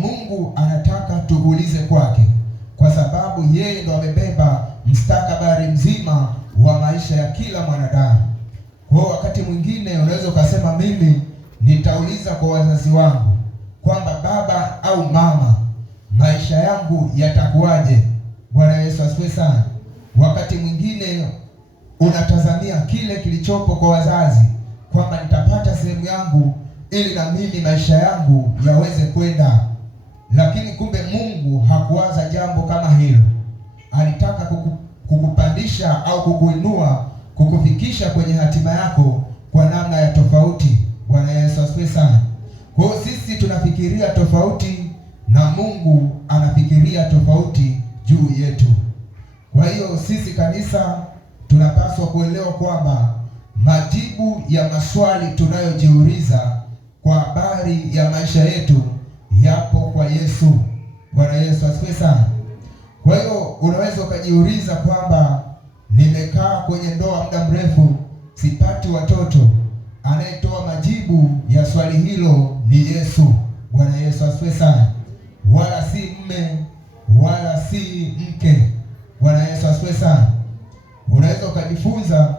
Mungu anataka tuulize kwake, kwa sababu yeye ndo amebeba mustakabali mzima wa maisha ya kila mwanadamu. Kwa wakati mwingine unaweza ukasema, mimi nitauliza kwa wazazi wangu kwamba baba au mama, maisha yangu yatakuwaje? Bwana Yesu asifiwe sana. Wakati mwingine unatazamia kile kilichopo kwa wazazi kwamba nitapata sehemu yangu ili na mimi maisha yangu yaweze kwenda, lakini kumbe Mungu hakuwaza jambo kama hilo. Alitaka kukupandisha au kukuinua, kukufikisha kwenye hatima yako kwa namna ya tofauti. Bwana Yesu asifiwe sana. Kwa hiyo sisi tunafikiria tofauti na Mungu anafikiria tofauti juu yetu. Kwa hiyo sisi kanisa tunapaswa kuelewa kwamba majibu ya maswali tunayojiuliza kwa habari ya maisha yetu yapo kwa Yesu. Bwana Yesu asifiwe sana. Kwa hiyo unaweza ukajiuliza kwamba nimekaa kwenye ndoa muda mrefu sipati watoto. Anayetoa majibu ya swali hilo ni Yesu. Bwana Yesu asifiwe sana. Wala si mme wala si mke. Bwana Yesu asifiwe sana. Unaweza ukajifunza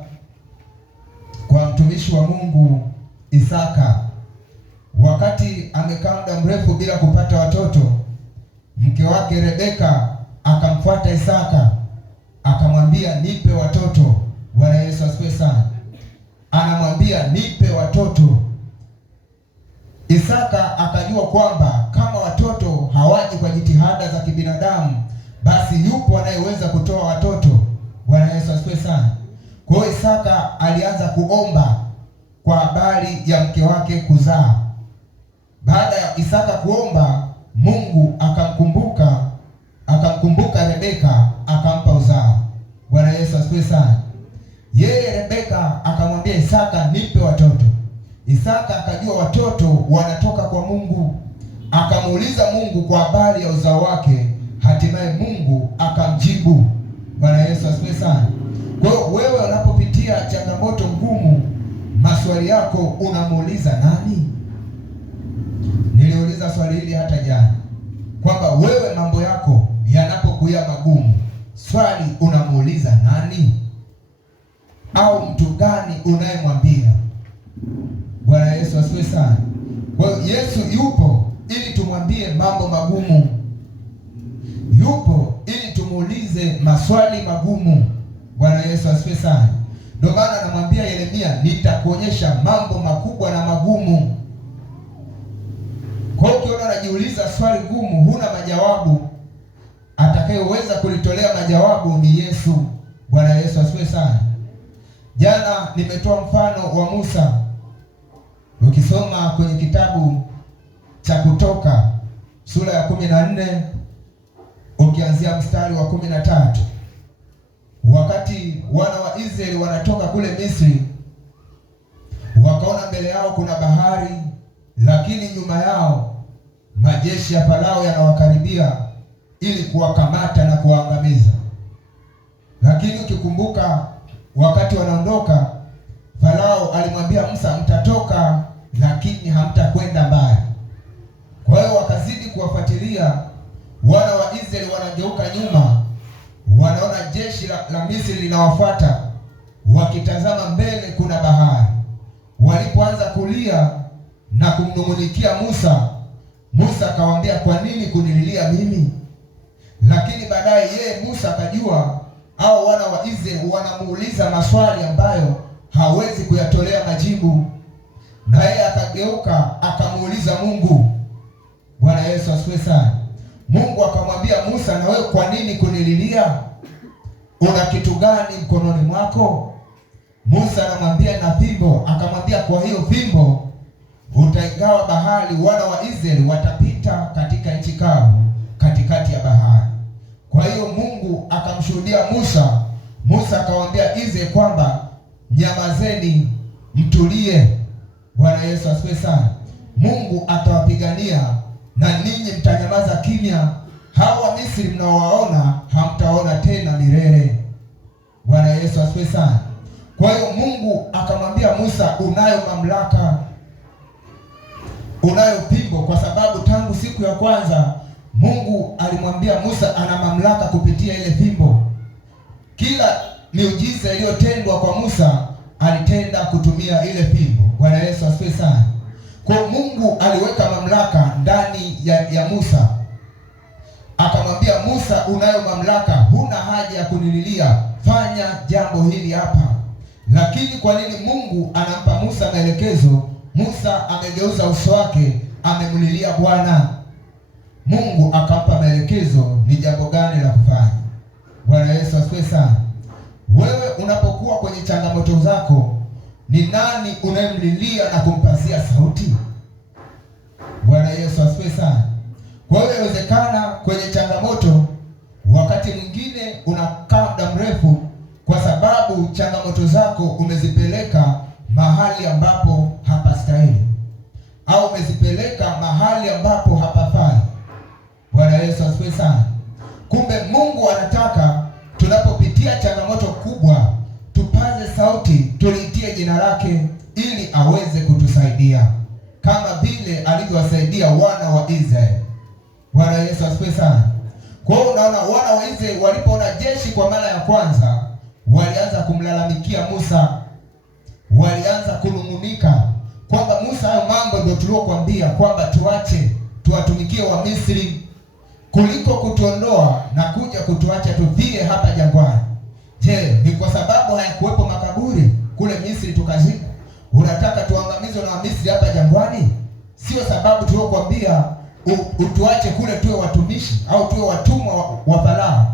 kwa mtumishi wa Mungu Isaka. Wakati amekaa muda mrefu bila kupata watoto, mke wake Rebeka akamfuata Isaka akamwambia, nipe watoto. Bwana Yesu asifiwe sana. Anamwambia nipe watoto. Isaka akajua kwamba kama watoto hawaji kwa jitihada za kibinadamu, basi yupo anayeweza kutoa watoto. Bwana Yesu asifiwe sana. Kwa hiyo Isaka alianza kuomba kwa habari ya mke wake kuzaa. Baada ya Isaka kuomba, Mungu akamkumbuka Rebeka, akampa uzao. Bwana Yesu asifiwe sana. Yeye Rebeka akamwambia Isaka, nipe watoto. Isaka akajua watoto wanatoka kwa Mungu, akamuuliza Mungu kwa habari ya uzao wake, hatimaye Mungu akamjibu. Bwana Yesu asifiwe sana. Kwa hiyo wewe unapopitia changamoto ngumu, maswali yako unamuuliza nani? Niliuliza swali hili hata jana kwamba wewe mambo yako yanapokuya magumu, swali unamuuliza nani? Au mtu gani unayemwambia? Bwana Yesu asifiwe sana. Kwa hiyo Yesu yupo ili tumwambie mambo magumu, yupo ili tumuulize maswali magumu. Bwana Yesu asifiwe sana. Ndio maana anamwambia Yeremia, nitakuonyesha mambo makubwa na magumu. Kwa hiyo ukiona unajiuliza swali gumu, huna majawabu, atakayeweza kulitolea majawabu ni Yesu. Bwana Yesu asifiwe sana. Jana nimetoa mfano wa Musa. Ukisoma kwenye kitabu cha Kutoka sura ya 14 ukianzia mstari wa 13, wakati wana wa Israeli wanatoka kule Misri, wakaona mbele yao kuna bahari, lakini nyuma yao majeshi ya Farao yanawakaribia ili kuwakamata na kuwaangamiza. Lakini ukikumbuka wakati wanaondoka, Farao alimwambia Musa, mtatoka lakini hamtakwenda mbali. Kwa hiyo wakazidi kuwafuatilia. Wana wa Israeli wanageuka nyuma, wanaona jeshi la Misri linawafuata, wakitazama mbele kuna bahari. Walipoanza kulia na kumnung'unikia Musa, Musa akamwambia, kwa nini kunililia mimi? Lakini baadaye yeye Musa akajua au wana wa Israeli wanamuuliza maswali ambayo hawezi kuyatolea majibu, na yeye akageuka akamuuliza Mungu. Bwana Yesu asifiwe sana. Mungu akamwambia Musa, na wewe kwa nini kunililia? Una kitu gani mkononi mwako? Musa anamwambia, na fimbo. Akamwambia, kwa hiyo fimbo utaigawa bahari, wana wa Israeli watapita katika nchi kavu katikati ya bahari. Kwa hiyo Mungu akamshuhudia Musa. Musa akamwambia Israeli kwamba nyamazeni, mtulie. Bwana Yesu asifiwe sana. Mungu atawapigania na ninyi mtanyamaza kimya. Hawa Misri mnaowaona hamtaona tena milele. Bwana Yesu asifiwe sana. Kwa hiyo Mungu akamwambia Musa, unayo mamlaka. unayo fimbo, kwa sababu tangu siku ya kwanza Mungu alimwambia Musa ana mamlaka kupitia ile fimbo. Kila miujiza iliyotendwa kwa Musa alitenda kutumia ile fimbo. Bwana Yesu asifiwe sana. Kwa Mungu aliweka mamlaka ndani ya Musa, akamwambia Musa, unayo mamlaka, huna haja ya kunililia, fanya jambo hili hapa. Lakini kwa nini Mungu anampa Musa maelekezo? Musa amegeuza uso wake, amemlilia Bwana. Mungu akampa maelekezo ni jambo gani la kufanya. Bwana Yesu asifiwe sana. Wewe unapokuwa kwenye changamoto zako, ni nani unayemlilia na kumpazia sauti? Bwana Yesu asifiwe sana. Kwa hiyo inawezekana kwenye changamoto, wakati mwingine unakaa muda mrefu kwa sababu changamoto zako umezipeleka mahali ambapo hapastahili, au umezipeleka mahali ambapo hapafai. Bwana Yesu asifiwe sana. Kumbe Mungu anataka tunapopitia changamoto kubwa tupaze sauti, tuliitie jina lake ili aweze kutusaidia kama vile alivyowasaidia wana wa Israeli. Bwana Yesu asifiwe sana. Kwa hiyo unaona, wana wa Israeli walipoona jeshi kwa mara ya kwanza, walianza kumlalamikia Musa, walianza kunung'unika kwamba Musa, hayo mambo ndio tuliokuambia kwamba tuache tuwatumikie wa Misri kuliko kutuondoa na kuja kutuacha tufie hapa jangwani. Je, ni kwa sababu hayakuwepo makaburi kule Misri tukazika? Unataka tuangamizwe na Wamisri hapa jangwani? Sio sababu tuliokuambia utuache kule tuwe watumishi au tuwe watumwa wa Farao.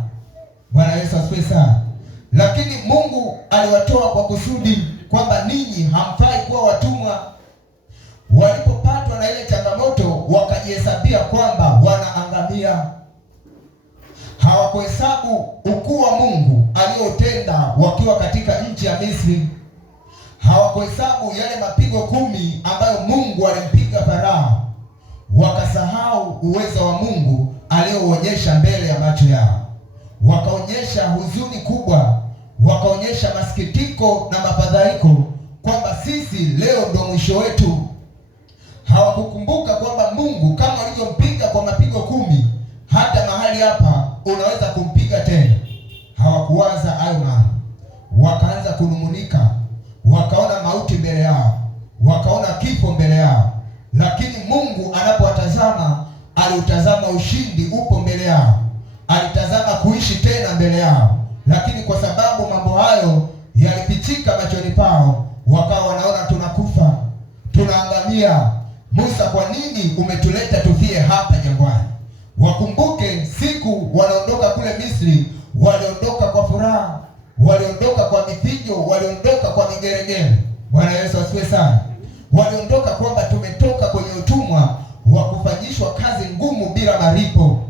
Bwana Yesu asifiwe sana. Lakini Mungu aliwatoa kwa kusudi kwamba ninyi hamfai kuwa watumwa. Walipopatwa na ile changamoto, wakajihesabia kwamba wanaangamia. Hawakuhesabu ukuu wa Mungu aliotenda wakiwa katika nchi ya Misri. Hawakuhesabu yale mapigo 10 ambayo Mungu alimpiga Farao. Wakasahau uwezo wa Mungu alioonyesha mbele ya macho yao. Wakaonyesha huzuni kubwa, wakaonyesha masikitiko na mafadhaiko kwamba sisi leo ndio mwisho wetu. Hawakukumbuka kwamba Mungu kama alivyompiga kwa mapigo 10, hata mahali hapa unaweza kumpiga tena. Hawakuwaza hayo mambo, wakaanza kunung'unika, wakaona mauti mbele yao, wakaona kifo mbele yao. Lakini Mungu anapowatazama, aliutazama ushindi upo mbele yao, alitazama kuishi tena mbele yao. Lakini kwa sababu mambo hayo yalipichika machoni pao, wakawa wanaona tunakufa, tunaangamia. Musa, kwa nini umetuleta tufie hapa jangwani? Wakumbuke siku wanaondoka kule Misri, waliondoka kwa furaha, waliondoka kwa mipigo, waliondoka kwa migeregere. Bwana Yesu asifiwe sana. Waliondoka kwamba tumetoka kwenye utumwa wa kufanyishwa kazi ngumu bila malipo.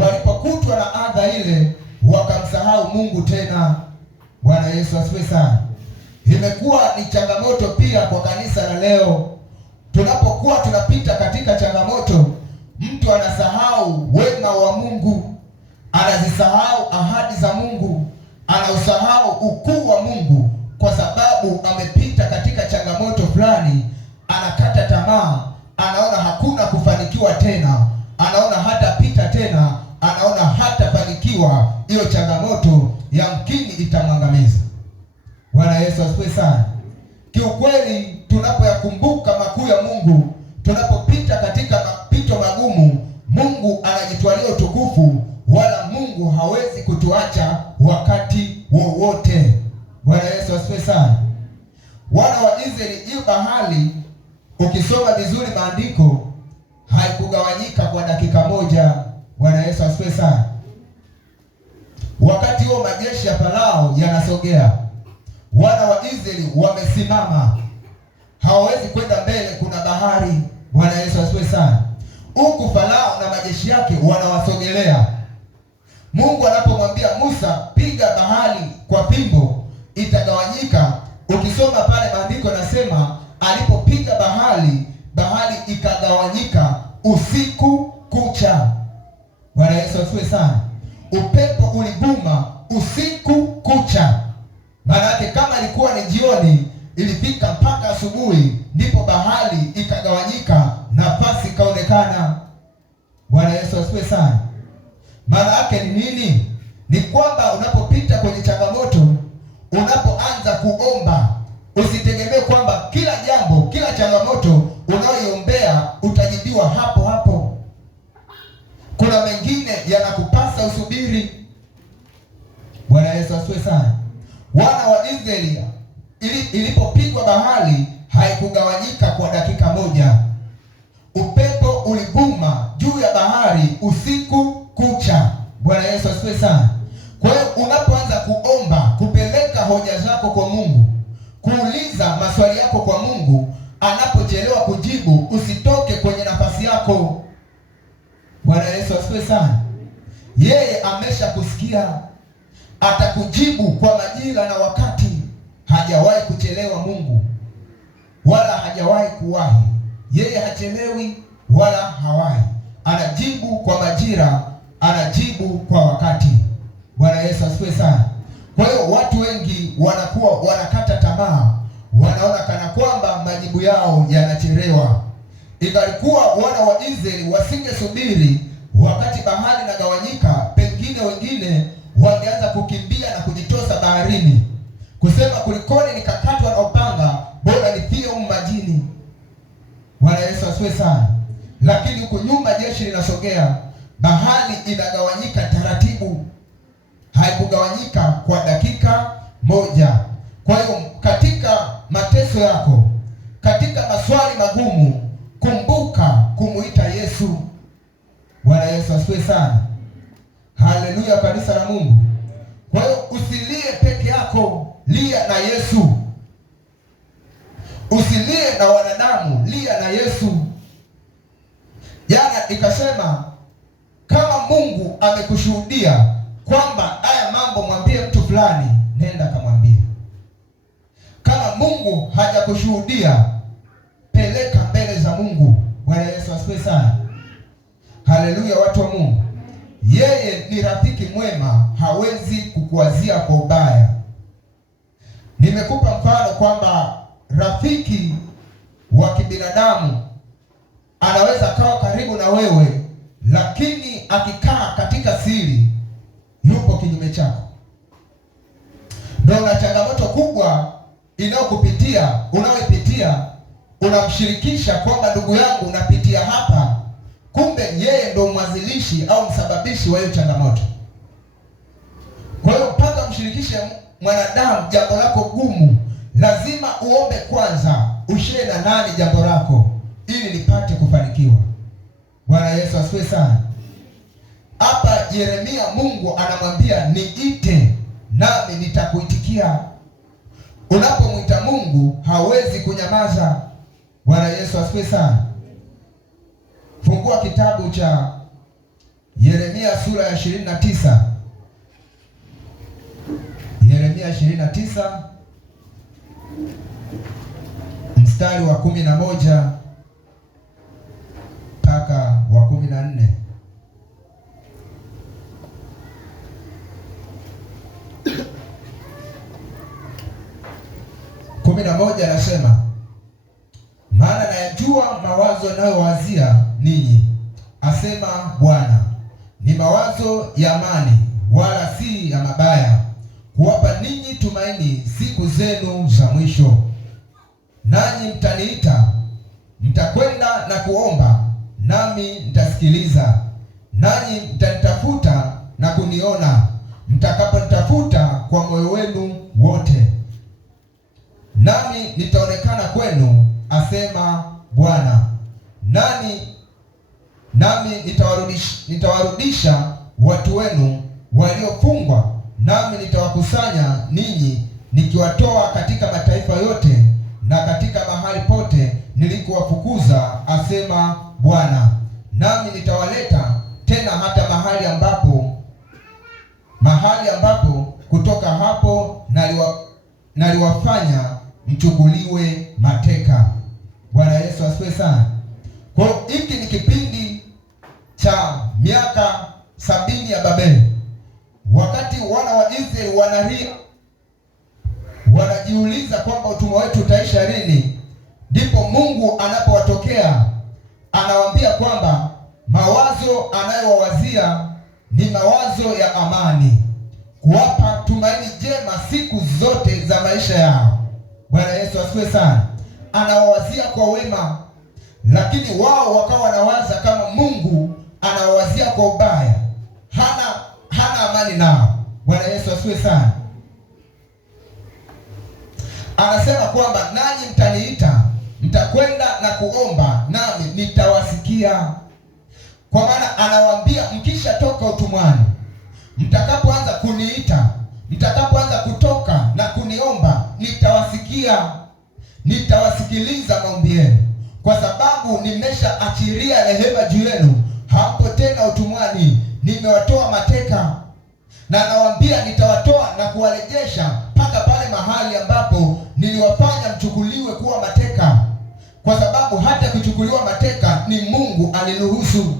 Walipokutwa na adha ile, wakamsahau Mungu tena. Bwana Yesu asifiwe sana. Imekuwa ni changamoto pia kwa kanisa la leo. Tunapokuwa tunapita katika changamoto, mtu anasahau wema wa Mungu, anazisahau ahadi za Mungu, anausahau ukuu wa Mungu kwa sababu amepita katika changamoto fulani, anakata tamaa, anaona hakuna kufanikiwa tena, anaona hatapita tena, anaona hatafanikiwa. Hiyo changamoto yamkini itamwangamiza. Bwana Yesu asifiwe sana. Kiukweli, tunapoyakumbuka makuu ya Mungu, tunapopita katika mapito magumu, Mungu anajitwalia utukufu, wala Mungu hawezi kutuacha wakati wowote. Bwana Yesu asifiwe sana. Wana wa Israeli, hiyo bahari ukisoma vizuri maandiko, haikugawanyika kwa dakika moja. Bwana Yesu asifiwe sana. Wakati huo majeshi ya Farao yanasogea, wana wa Israeli wamesimama, hawawezi kwenda mbele, kuna bahari. Bwana Yesu asifiwe sana. Huku Farao na majeshi yake wanawasogelea. Mungu anapomwambia Musa, piga bahari kwa fimbo, itagawanyika. Ukisoma pale maandiko nasema alipopiga bahari, bahari ikagawanyika usiku kucha. Bwana Yesu asifiwe sana. Upepo uliguma usiku kucha. Maana yake kama ilikuwa ni jioni, ilifika mpaka asubuhi, ndipo bahari ikagawanyika, nafasi ikaonekana. Bwana Yesu asifiwe sana. Maana yake ni nini? Ni kwamba unapopita kwenye changamoto, unapoanza kuomba, usitegemee kwamba kila jambo, kila changamoto unayoiombea utajibiwa hapo hapo. Kuna mengine yanakupasa usubiri. Bwana Yesu asifiwe sana. Wana wa Israeli ilipopigwa bahari haikugawanyika kwa dakika moja. Upepo ulivuma juu ya bahari usiku kucha. Bwana Yesu asifiwe sana. Kwa hiyo unapoanza kuomba, kupeleka hoja zako kwa Mungu, kuuliza maswali yako kwa Mungu, anapochelewa kujibu, usitoke kwenye nafasi yako. Bwana Yesu asifiwe sana. Yeye ameshakusikia, atakujibu kwa majira na wakati. Hajawahi kuchelewa Mungu, wala hajawahi kuwahi. Yeye hachelewi wala hawahi, anajibu kwa majira, anajibu kwa wakati. Bwana Yesu asifiwe sana. Kwa hiyo watu wengi wanakuwa wanakata tamaa, wanaona kana kwamba majibu yao yanachelewa. Ingalikuwa wana wa Israeli wasingesubiri wakati bahari inagawanyika, pengine wengine wangeanza kukimbia na kujitosa baharini, kusema kulikoni nikakatwa na upanga, bora nifie humu majini. Bwana Yesu asifiwe sana. Lakini huko nyuma jeshi linasogea, bahari inagawanyika taratibu, haikugawanyika kwa dakika moja. Kwa hiyo katika mateso yako, katika maswali magumu, kumbuka kumuita Yesu. Bwana Yesu asifiwe sana. Haleluya, kanisa la Mungu. Kwa hiyo usilie peke yako, lia na Yesu. Usilie na wanadamu, lia na Yesu. Jana ikasema kama Mungu amekushuhudia kwamba haya mambo, mwambie mtu fulani, nenda kamwambie. Kama Mungu hajakushuhudia, peleka mbele za Mungu. Bwana Yesu asifiwe sana. Haleluya, watu wa Mungu. Yeye ni rafiki mwema, hawezi kukuwazia kwa ubaya. Nimekupa mfano kwamba rafiki wa kibinadamu anaweza kawa karibu na wewe, lakini akikaa katika siri yupo kinyume chako. Ndio na changamoto kubwa unayoipitia, unamshirikisha kwamba ndugu yangu unapitia hapa, kumbe yeye ndio mwanzilishi au msababishi wa hiyo changamoto. Kwa hiyo mpaka mshirikishe mwanadamu jambo lako gumu, lazima uombe kwanza, ushare na nani jambo lako ili lipate kufanikiwa. Bwana Yesu asifiwe sana. Hapa Yeremia, Mungu anamwambia niite nami nitakuitikia. Unapomwita Mungu hawezi kunyamaza. Bwana Yesu asifiwe sana. Fungua kitabu cha Yeremia sura ya 29. Yeremia 29 mstari wa 11 mpaka wa 14. Moja anasema, maana nayajua mawazo yanayowazia ninyi, asema Bwana, ni mawazo ya amani, wala si ya mabaya, kuwapa ninyi tumaini siku zenu za mwisho. Nanyi mtaniita, mtakwenda na kuomba, nami nitasikiliza. Nanyi mtanitafuta na kuniona, mtakaponitafuta kwa moyo wenu wote. Nami nitaonekana kwenu, asema Bwana. Nami nitawarudisha watu wenu waliofungwa, nami nitawakusanya ninyi, nikiwatoa katika mataifa yote na katika mahali pote nilikowafukuza, asema Bwana. Nami nitawaleta tena hata mahali ambapo kutoka hapo naliwafanya mchukuliwe mateka. Bwana Yesu asifiwe sana. Kwa hiyo hiki ni kipindi cha miaka 70 ya Babeli, wakati wana wa Israeli wanajiuliza kwamba utumwa wetu utaisha lini, ndipo Mungu anapowatokea anawaambia kwamba mawazo anayowawazia ni mawazo ya amani, kuwapa tumaini jema siku zote za maisha yao. Bwana Yesu asifiwe sana. Anawawazia kwa wema, lakini wao wakawa wanawaza kama Mungu anawawazia kwa ubaya, hana amani nao. Bwana Yesu asifiwe sana. Anasema kwamba nanyi mtaniita, mtakwenda na kuomba, nami nitawasikia. Kwa maana anawaambia mkishatoka utumwani, mtakapoanza kuniita, mtakapoanza kutoka na kuniomba, nitawasikia, nitawasikiliza maombi yenu, kwa sababu nimeshaachilia rehema juu yenu. Hapo tena utumwani, nimewatoa mateka, na nawaambia nitawatoa na kuwarejesha mpaka pale mahali ambapo niliwafanya mchukuliwe kuwa mateka, kwa sababu hata kuchukuliwa mateka ni Mungu aliruhusu.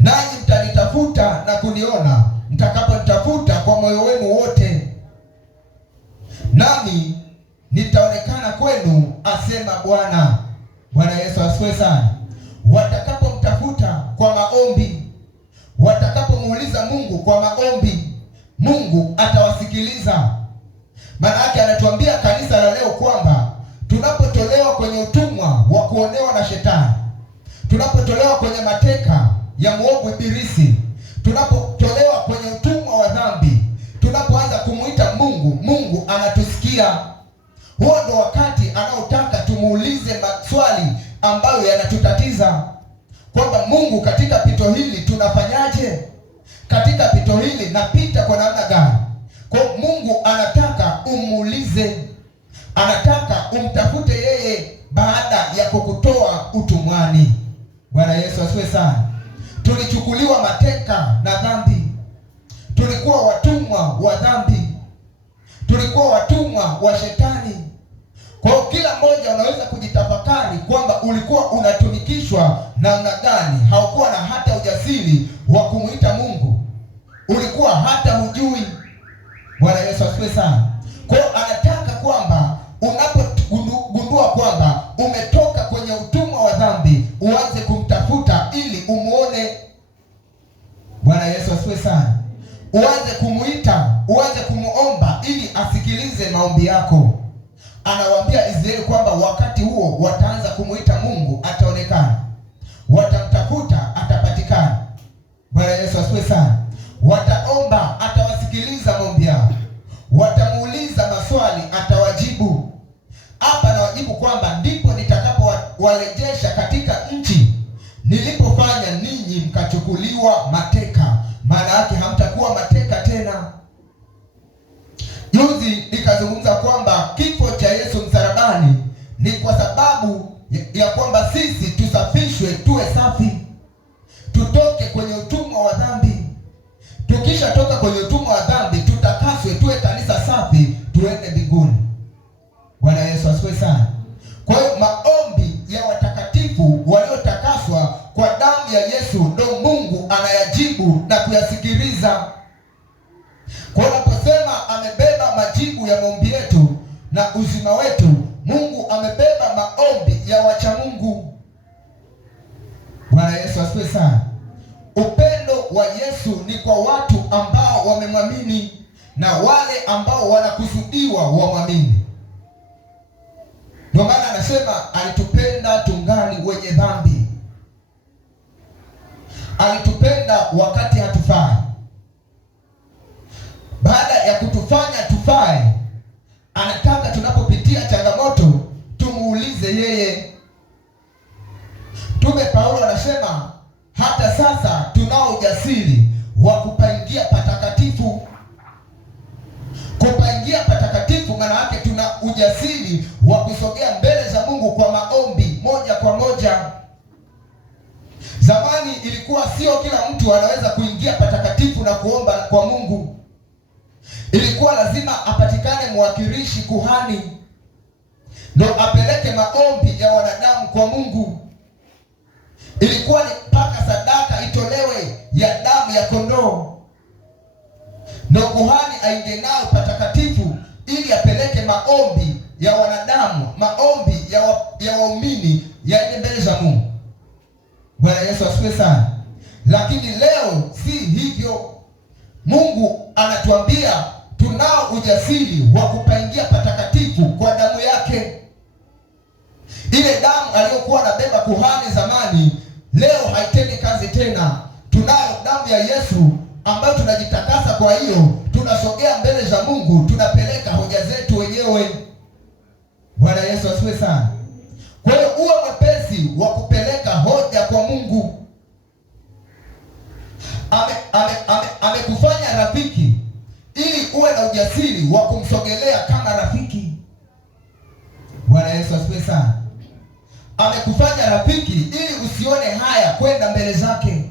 Nanyi mtanitafuta na kuniona, mtakaponitafuta kwa moyo wenu wote, nami nitaonekana kwenu, asema Bwana. Bwana Yesu asifiwe sana. Watakapomtafuta kwa maombi, watakapomuuliza Mungu kwa maombi, Mungu atawasikiliza. Maana yake anatuambia kanisa la leo kwamba tunapotolewa kwenye utumwa wa kuonewa na shetani, tunapotolewa kwenye mateka ya mwovu ibilisi, tunapotolewa kwenye utumwa wa dhambi, tunapoanza kumuita Mungu, Mungu anatusikia. Huo ndo wakati anaotaka tumuulize maswali ambayo yanatutatiza, kwamba Mungu, katika pito hili tunafanyaje? Katika pito hili napita kwa namna gani? Kwa Mungu anataka umuulize, anataka umtafute yeye baada ya kukutoa utumwani. Bwana Yesu asifiwe sana. Tulichukuliwa mateka na dhambi, tulikuwa watumwa wa dhambi, tulikuwa watumwa wa shetani. Kwa hiyo kila mmoja unaweza kujitafakari kwamba ulikuwa unatumikishwa namna gani. Haukuwa na hata ujasiri wa kumuita Mungu, ulikuwa hata hujui. Bwana Yesu asifiwe sana. Kwa hiyo anataka kwamba unapogundua kwamba umetoka kwenye utumwa wa dhambi, uanze kumtafuta ili umuone. Bwana Yesu asifiwe sana. Uanze kumuita, uanze kumuomba ili asikilize maombi yako. Anawaambia Israeli kwamba wakati huo wataanza kumuita Mungu, ataonekana. Watamtafuta, atapatikana. Bwana Yesu asifiwe sana. Wataomba, atawasikiliza maombi yao. Watamuuliza maswali, atawajibu. Hapa anawajibu kwamba ndipo nitakapowarejesha katika nchi nilipofanya ninyi mkachukuliwa mateka. Maana yake hamtakuwa mateka tena. Juzi nikazungumza kwamba kifo cha Yesu msalabani ni kwa sababu ya kwamba sisi tusafishwe, tuwe safi, tutoke kwenye utumwa wa dhambi. Tukishatoka kwenye utumwa wa dhambi, tutakaswe, tuwe kanisa safi, tuende mbinguni. Bwana Yesu asifiwe sana. Kwa hiyo maombi ya watakatifu waliotakaswa kwa damu ya Yesu ndio Mungu anayajibu na kuyasikiliza. Kwa hiyo unaposema amebeba majibu ya maombi yetu na uzima wetu, Mungu amebeba maombi ya wacha Mungu. Bwana Yesu asifiwe sana. Upendo wa Yesu ni kwa watu ambao wamemwamini na wale ambao wanakusudiwa wamwamini. Ndio maana anasema alitupenda tungali wenye dhambi. Alitupenda wakati hatufai. Baada ya kutufanya tufae, anataka tunapopitia changamoto tumuulize yeye. Mtume Paulo anasema hata sasa tunao ujasiri wa kupaingia patakatifu. Kupaingia patakatifu maana yake tuna ujasiri wa kusogea mbele za Mungu kwa maombi moja kwa moja. Zamani ilikuwa sio kila mtu anaweza kuingia patakatifu na kuomba kwa Mungu. Ilikuwa lazima apatikane mwakilishi kuhani ndio apeleke maombi ya wanadamu kwa Mungu. Ilikuwa ni mpaka sadaka itolewe ya damu ya kondoo ndio kuhani aingie nayo patakatifu ili apeleke maombi ya wanadamu, maombi ya waumini yaende mbele za Mungu. Bwana Yesu asifiwe sana. Lakini leo si hivyo. Mungu anatuambia tunao ujasiri wa kupaingia patakatifu kwa damu yake. Ile damu aliyokuwa anabeba kuhani zamani, leo haitendi kazi tena. Tunayo damu ya Yesu ambayo tunajitakasa. Kwa hiyo tunasogea mbele za Mungu, tunapeleka hoja zetu wenyewe. Bwana Yesu asifiwe sana. Kwa hiyo uwe mwepesi wa kupeleka hoja kwa Mungu. Amekufanya rafiki ili uwe na ujasiri wa kumsogelea kama rafiki. Bwana Yesu asifiwe sana. Amekufanya rafiki ili usione haya kwenda mbele zake.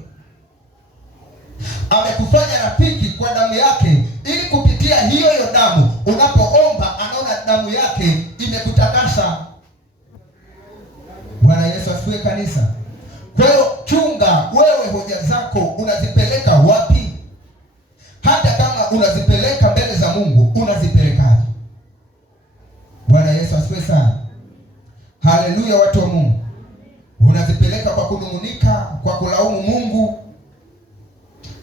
Amekufanya rafiki kwa damu yake, ili kupitia hiyo damu unapoomba, anaona damu yake imekutakasa. Bwana Yesu asifiwe kanisa. Kwa hiyo chunga wewe, hoja zako unazipeleka wapi? Hata kama unazipeleka mbele za Mungu, unazipelekaje? Bwana Yesu asifiwe sana. Haleluya, watu wa Mungu. Unazipeleka kwa kunung'unika, kwa kulaumu Mungu,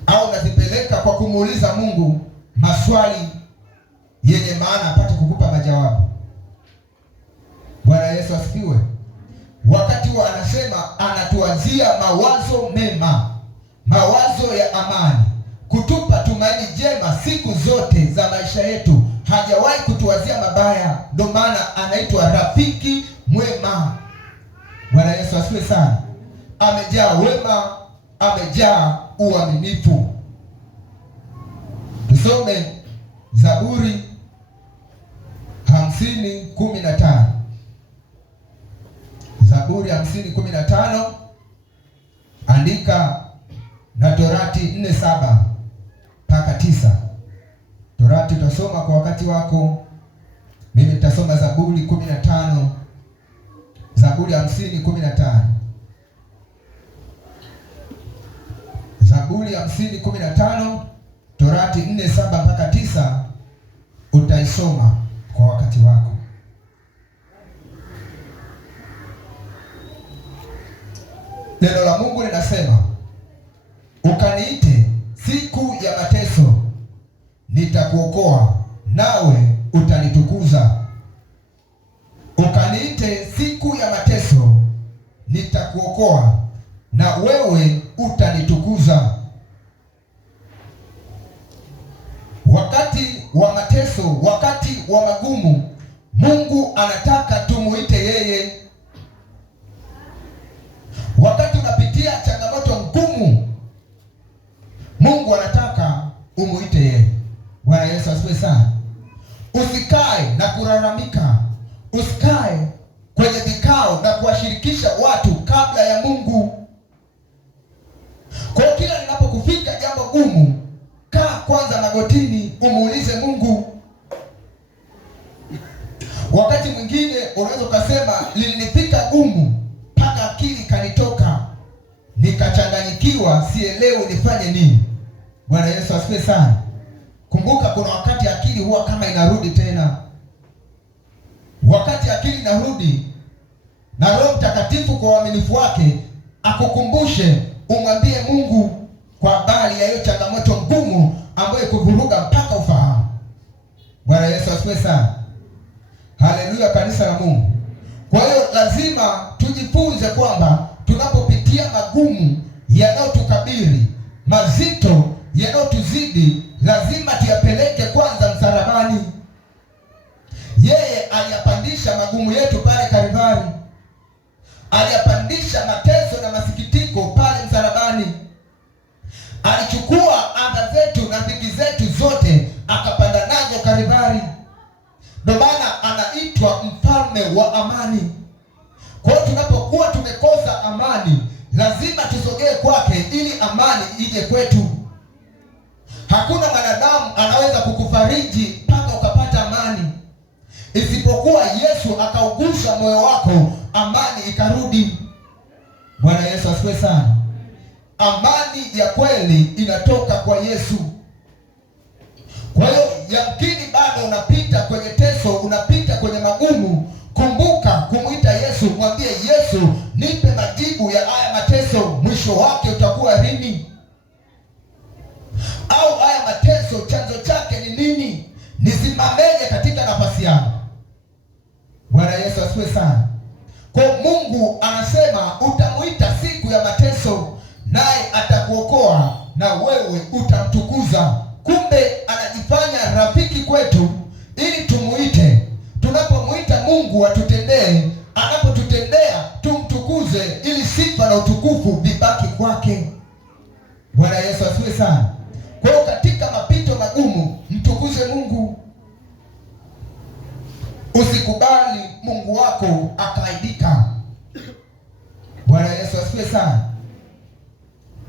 au unazipeleka kwa kumuuliza Mungu maswali yenye maana apate kukupa majawabu? Bwana Yesu asifiwe. Wakati huo anasema anatuwazia mawazo mema, mawazo ya amani, kutupa tumaini jema siku zote za maisha yetu. Hajawahi kutuwazia mabaya, ndio maana anaitwa rafiki mwema. Bwana Yesu asifiwe sana. Amejaa wema, amejaa uaminifu. Tusome Zaburi 50:15. Zaburi 50:15. Andika na Torati 4:7 mpaka 9. Torati utasoma kwa wakati wako. Mimi nitasoma Zaburi 15. Zaburi 50:15. Zaburi 50:15, Torati 4:7 mpaka 9 utaisoma kwa wakati wako. Neno la Mungu linasema, ukaniite siku ya mateso, nitakuokoa nawe utanitukuza. Ukaniite siku ya mateso, nitakuokoa na wewe utanitukuza. Wakati wa mateso, wakati wa magumu, Mungu anataka tumuite yeye. Wakati unapitia changamoto ngumu, Mungu anataka umuite yeye. Bwana Yesu asifiwe sana. Usikae na kulalamika, usikae kwenye vikao na kuwashirikisha watu kabla ya Mungu. Kwa hiyo kila linapokufika jambo gumu, kaa kwanza magotini, umuulize Mungu. Wakati mwingine unaweza ukasema, lilinifika gumu mpaka akili kanitoka, nikachanganyikiwa, sielewi nifanye nini. Bwana Yesu asifiwe sana. Kumbuka kuna wakati akili huwa kama inarudi tena. Wakati akili inarudi, na Roho Mtakatifu kwa uaminifu wake akukumbushe, umwambie Mungu kwa habari ya hiyo changamoto ngumu ambayo ikuvuruga mpaka ufahamu. Bwana Yesu asifiwe sana. Haleluya, kanisa la Mungu. Kwa hiyo lazima tujifunze kwamba tunapopitia magumu yanayotukabili, mazito yanayotuzidi, lazima tuyapeleke kwanza msalabani. Yeye aliyapandisha magumu yetu pale Kalvari, aliyapandisha mateso na masikitiko pale msalabani. Alichukua adha zetu na dhiki zetu zote akapanda nazo Kalvari. Ndio maana anaitwa mfalme wa amani. Kwa hiyo tunapokuwa tumekosa amani, lazima tusogee kwake ili amani ije kwetu. Hakuna mwanadamu anaweza kukufariji mpaka ukapata amani, isipokuwa Yesu akaugusa moyo wako, amani ikarudi. Bwana Yesu asifiwe sana. Amani ya kweli inatoka kwa Yesu. Kwa hiyo yamkini bado unapita kwenye teso, unapita kwenye magumu, mwisho wake utakuwa lini? Au haya mateso chanzo chake ni nini? Nisimamenye katika nafasi yangu. Bwana Yesu asifiwe sana. Kwa Mungu anasema utamuita siku ya mateso, naye atakuokoa na wewe utamtukuza. Kumbe anajifanya rafiki kwetu ili tumuite. Tunapomuita Mungu atutendee, anapotutendea tumtukuze, ili sifa na utukufu vibaki kwake. Bwana Yesu asifiwe sana. Kwa hiyo katika mapito magumu mtukuze Mungu. Usikubali Mungu wako akaaibika. Bwana Yesu asifiwe sana.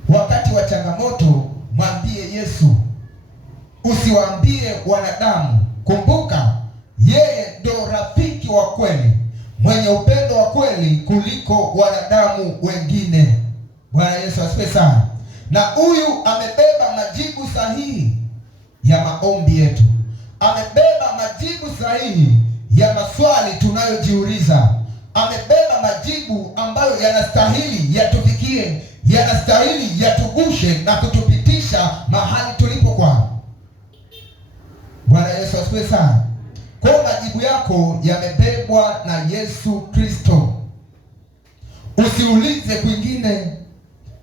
Wakati wa changamoto mwambie Yesu, usiwaambie wanadamu. Kumbuka yeye ndo rafiki wa kweli, mwenye upendo wa kweli kuliko wanadamu wengine. Bwana Yesu asifiwe sana. Na huyu amebeba majibu sahihi ya maombi yetu, amebeba majibu sahihi ya maswali tunayojiuliza, amebeba majibu ambayo yanastahili yatufikie, yanastahili yatugushe na kutupitisha mahali tulipokuwa. Bwana Yesu asifiwe sana. Kwa majibu yako yamebebwa na Yesu Kristo. Usiulize kwingine,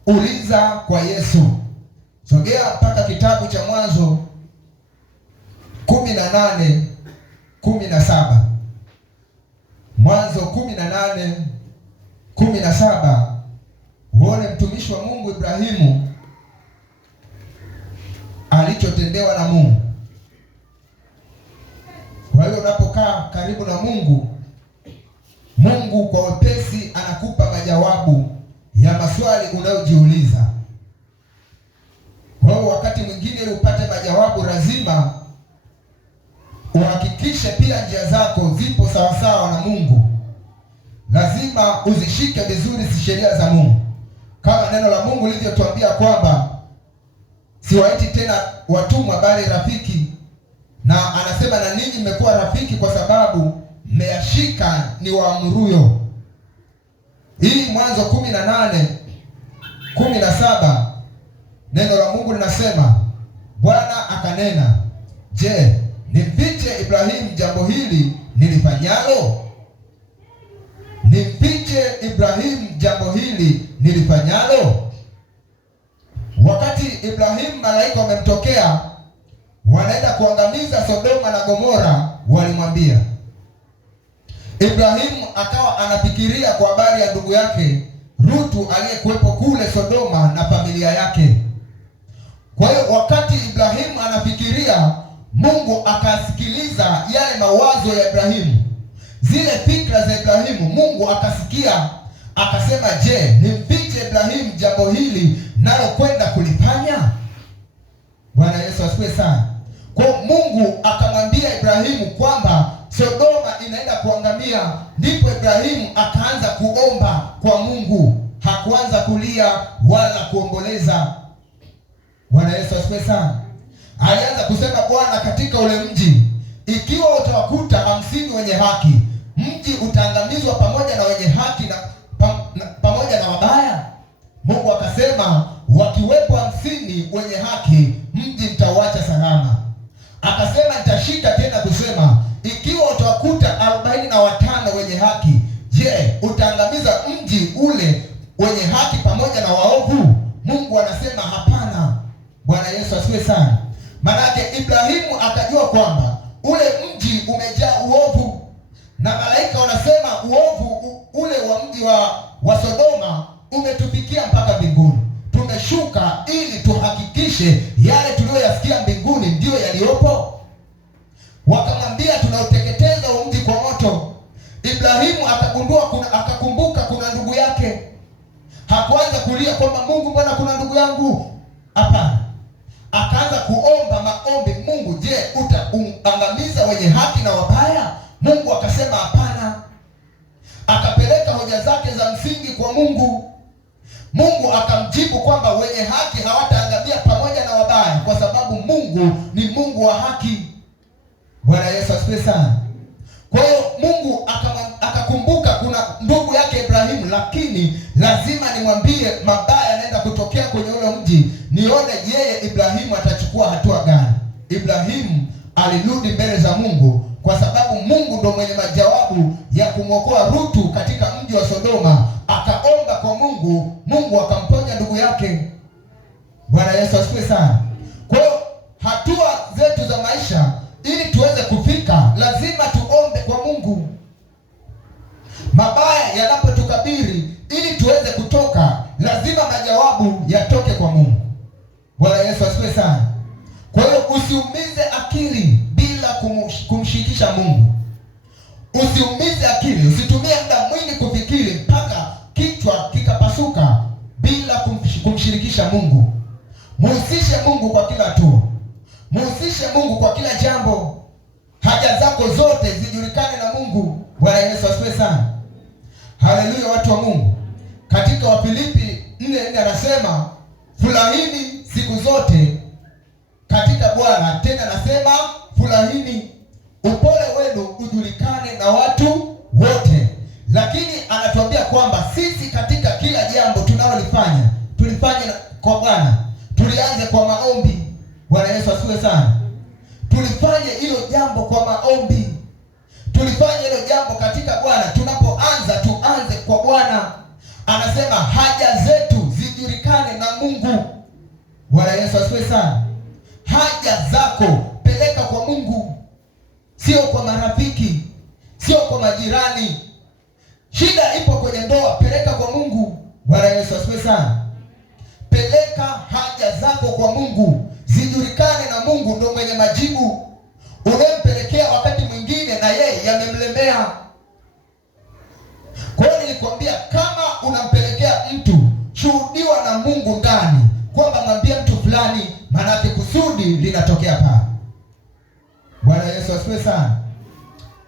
uliza kwa Yesu. Sogea mpaka kitabu cha Mwanzo 18:17. Mwanzo 18:17. Uone mtumishi wa Mungu Ibrahimu alichotendewa na Mungu. Kwa hiyo unapokaa karibu na Mungu, Mungu kwa wepesi anakupa majawabu ya maswali unayojiuliza. Kwa hiyo wakati mwingine ili upate majawabu lazima uhakikishe pia njia zako zipo sawasawa na Mungu. Lazima uzishike vizuri sheria za Mungu, kama neno la Mungu lilivyotuambia kwamba siwaiti tena watumwa bali rafiki, na anasema na ninyi mmekuwa rafiki kwa sababu mmeyashika niwaamuruyo. Hii Mwanzo 18:17, neno la Mungu linasema, Bwana akanena, je, nimfiche Ibrahimu jambo hili nilifanyalo? Nimfiche Ibrahimu jambo hili nilifanyalo? Wakati Ibrahimu malaika wamemtokea wanaenda kuangamiza Sodoma na Gomora, walimwambia Ibrahimu akawa anafikiria kwa habari ya ndugu yake Rutu aliyekuwepo kule Sodoma na familia yake. Kwa hiyo wakati Ibrahimu anafikiria, Mungu akasikiliza yale mawazo ya Ibrahimu, zile fikra za Ibrahimu. Mungu akasikia, akasema, je, nimfiche Ibrahimu jambo hili nalo kwenda kulifanya? Bwana Yesu asifiwe sana. Kwa Mungu akamwambia Ibrahimu kwamba Sodoma inaenda kuangamia. Ndipo Ibrahimu akaanza kuomba kwa Mungu, hakuanza kulia wala kuomboleza. Bwana Yesu asifiwe sana. Alianza kusema, Bwana, katika ule mji ikiwa utawakuta 50 wenye haki, mji utaangamizwa pamoja na wenye haki na pamoja na wabaya? Mungu akasema, wakiwepo 50 wenye haki, mji nitauacha salama. Akasema, nitashika tena kusema, ikiwa utawakuta 45 wenye haki, je, utaangamiza mji ule wenye haki pamoja na waovu? Mungu anasema hapana. Bwana Yesu asifiwe sana. Manake Ibrahimu akajua kwamba ule mji umejaa uovu, na malaika wanasema uovu ule wa mji wa Sodoma umetufikia mpaka mbinguni. Tumeshuka ili tuhakikishe yale tuliyoyasikia mbinguni ndiyo yaliyopo. Wakamwambia, tunauteketeza mji kwa moto. Ibrahimu akakumbuka kuna ndugu yake. Hakuanza kulia kwamba Mungu, mbona kuna ndugu yangu? Hapana. Akaanza kuomba maombi, Mungu, je, utaangamiza wenye haki na wabaya? Mungu akasema hapana. Akapeleka hoja zake za msingi kwa Mungu. Mungu akamjibu kwamba wenye haki hawataangamia pamoja na wabaya, kwa sababu Mungu ni Mungu wa haki. Bwana Yesu asifiwe sana. Kwa hiyo Mungu akakumbuka kuna ndugu yake Ibrahimu, lakini lazima nimwambie mabaya alirudi mbele za Mungu, kwa sababu Mungu ndo mwenye majawabu ya kumwokoa Rutu katika mji wa Sodoma. Akaomba kwa Mungu, Mungu akamponya ndugu yake. Bwana Yesu asifiwe sana. Kwa hiyo hatua zetu za maisha, ili tuweze kufika, lazima tuombe kwa Mungu. Mabaya yanapotukabili, ili tuweze kutoka, lazima majawabu yatoke kwa Mungu. Bwana Yesu asifiwe sana. Kwa hiyo usiumize akili bila kumshirikisha Mungu. Usiumize akili, usitumie muda mwingi kufikiri mpaka kichwa kikapasuka bila kumshirikisha Mungu. Muhusishe Mungu kwa kila hatua. Muhusishe Mungu kwa kila jambo. Haja zako zote zijulikane na Mungu. Bwana Yesu asifiwe sana. Haleluya, watu wa Mungu. Katika Wafilipi 4:4 anasema, furahini siku zote katika Bwana. Tena anasema furahini, upole wenu ujulikane na watu wote. Lakini anatuambia kwamba sisi katika kila jambo tunalolifanya, tulifanye kwa Bwana. Tulianze kwa maombi. Bwana Yesu asifiwe sana. Tulifanye hilo jambo kwa maombi. Tulifanye hilo jambo katika Bwana. Tunapoanza, tuanze kwa Bwana. Anasema haja zetu zijulikane na Mungu. Bwana Yesu asifiwe sana. Haja zako peleka kwa Mungu, sio kwa marafiki, sio kwa majirani. Shida ipo kwenye ndoa, peleka kwa Mungu. Bwana Yesu asifiwe sana. Peleka haja zako kwa Mungu, zijulikane na Mungu. Ndio mwenye majibu. Unempelekea wakati mwingine na yeye yamemlemea. Kwa hiyo nilikwambia, kama unampelekea mtu, shuhudiwa na Mungu ndani kwamba mwambie mtu fulani, maana yake kusudi linatokea pale. Bwana Yesu asifiwe sana.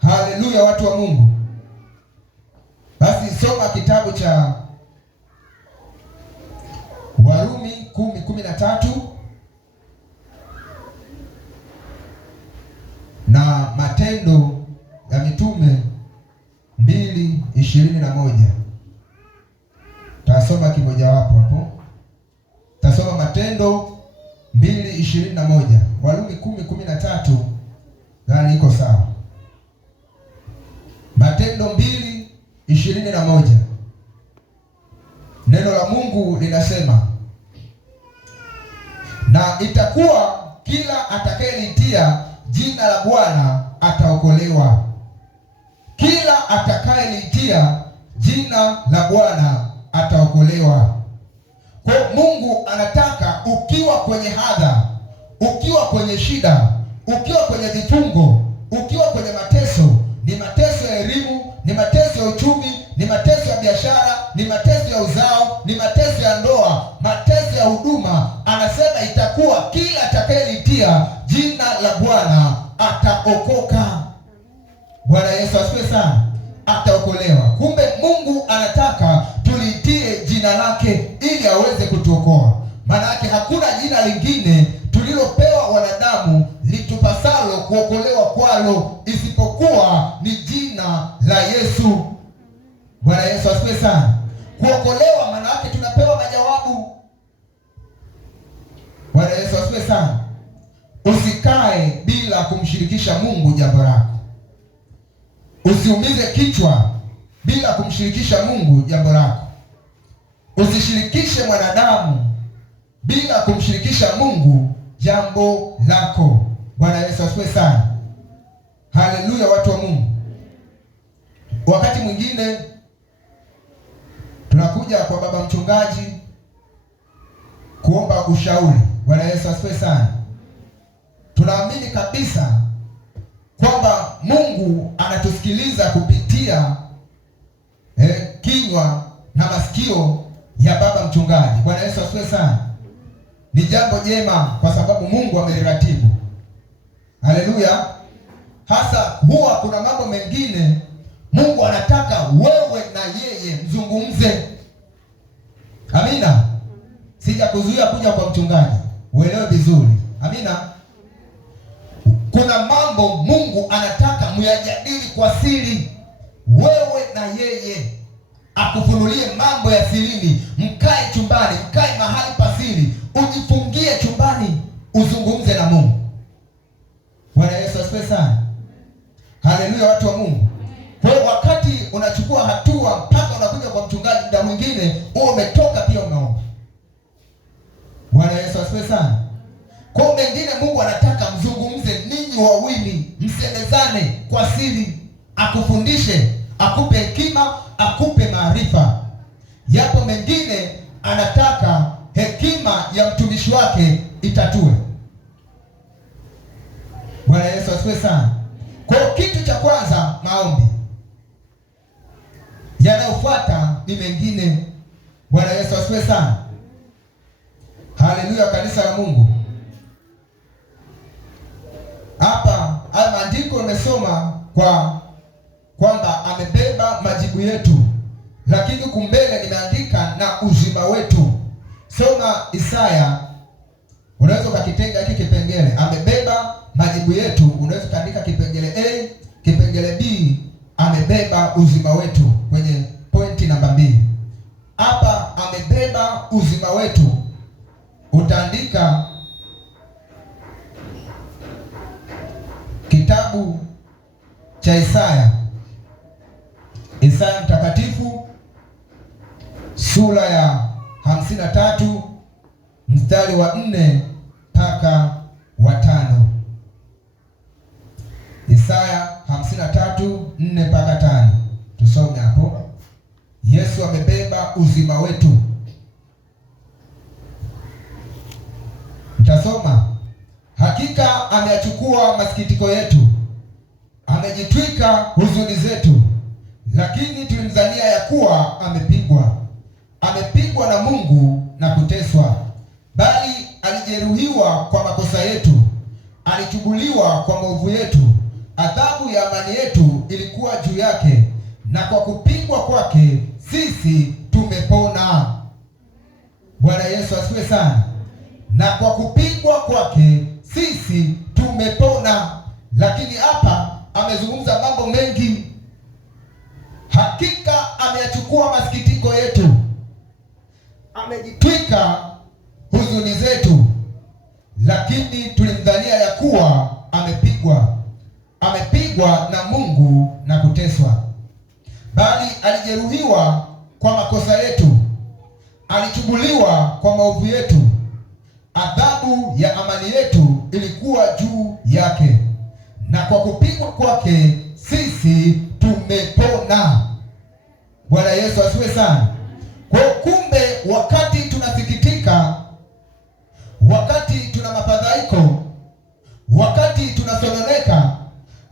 Haleluya, watu wa Mungu. Basi soma kitabu cha Warumi 10:13 na Matendo ya Mitume 2:21. Tasoma kimoja wapo hapo. Tasoma Matendo 2:21. Warumi 10:13 gani iko sawa? Matendo 2:21. Neno la Mungu linasema, na itakuwa kila atakayelitia jina la Bwana ataokolewa. Kila atakayelitia jina la Bwana ataokolewa. Kwa Mungu anataka ukiwa kwenye hadha, ukiwa kwenye shida, ukiwa kwenye vifungo, ukiwa kwenye mateso, ni mateso ya elimu, ni mateso ya uchumi, ni mateso ya biashara, ni mateso ya uzao, ni mateso ya ndoa, mateso ya huduma, anasema itakuwa kila atakayelitia jina la Bwana ataokoka. Bwana Yesu asifiwe sana. Ataokolewa. Kumbe Mungu anataka tuliitie jina lake ili aweze kutuokoa. Maana yake hakuna jina lingine tulilopewa wanadamu litupasalo kuokolewa kwalo isipokuwa ni jina la Yesu. Bwana Yesu asifiwe sana. Kuokolewa maana yake tunapewa majawabu. Bwana Yesu asifiwe sana. Usikae bila kumshirikisha Mungu jambo lako. Usiumize kichwa bila kumshirikisha Mungu jambo lako. Usishirikishe mwanadamu bila kumshirikisha Mungu jambo lako. Bwana Yesu asifiwe sana. Haleluya, watu wa Mungu. Wakati mwingine tunakuja kwa baba mchungaji kuomba ushauri. Bwana Yesu asifiwe sana. Tunaamini kabisa kwamba Mungu anatusikiliza kupitia kinywa na masikio ya baba mchungaji. Bwana Yesu asifiwe sana. Ni jambo jema kwa sababu Mungu ameliratibu. Haleluya. Hasa huwa kuna mambo mengine Mungu anataka wewe na yeye mzungumze. Amina. Sijakuzuia kuja kwa mchungaji. Uelewe vizuri. Amina. Kuna mambo Mungu anataka muyajadili kwa siri, wewe na yeye. Akufunulie mambo ya sirini. Mkae chumbani, mkae mahali pa siri, ujifungie chumbani, uzungumze na Mungu. Bwana Yesu asifiwe sana. Kwa mengine Mungu anataka mzungumze ninyi wawili, msemezane kwa siri, akufundishe, akupe hekima, akupe maarifa. Yapo mengine anataka hekima ya mtumishi wake itatue. Bwana Yesu asifiwe sana. Kwa kitu cha kwanza maombi, yanayofuata ni mengine. Bwana Yesu asifiwe sana. Haleluya, kanisa la Mungu. Hapa haya maandiko nimesoma kwamba amebeba majibu yetu, lakini kumbele nimeandika na uzima wetu. Soma Isaya, unaweza ukakitenga hiki kipengele, amebeba majibu yetu, unaweza kaandika kipengele A, kipengele B, amebeba uzima wetu, kwenye pointi namba 2. Hapa amebeba uzima wetu, utaandika kitabu cha Isaya mtakatifu, sura ya 53 mstari wa 4 mpaka wa 5. Isaya 53:4 mpaka 5. Tusome hapo. Yesu amebeba uzima wetu. Mtasoma, hakika ameyachukua masikitiko yetu, amejitwika huzuni zetu, lakini tulimdhania ya kuwa amepigwa na Mungu na kuteswa. Bali alijeruhiwa kwa makosa yetu, alichubuliwa kwa maovu yetu. Adhabu ya amani yetu ilikuwa juu yake, na kwa kupigwa kwake sisi tumepona. Bwana Yesu asifiwe sana. Na kwa kupigwa kwake sisi tumepona. Lakini hapa amezungumza mambo mengi. Hakika ameyachukua masikitiko yetu, amejitwika huzuni zetu, lakini tulimdhania ya kuwa amepigwa na Mungu na kuteswa. Bali alijeruhiwa kwa makosa yetu, alichubuliwa kwa maovu yetu. Adhabu ya amani yetu ilikuwa juu yake, na kwa kupigwa kwake sisi tumepona. Bwana Yesu asifiwe sana. Kwa kumbe, wakati tunasikitika, wakati tuna mafadhaiko, wakati tunasononeka,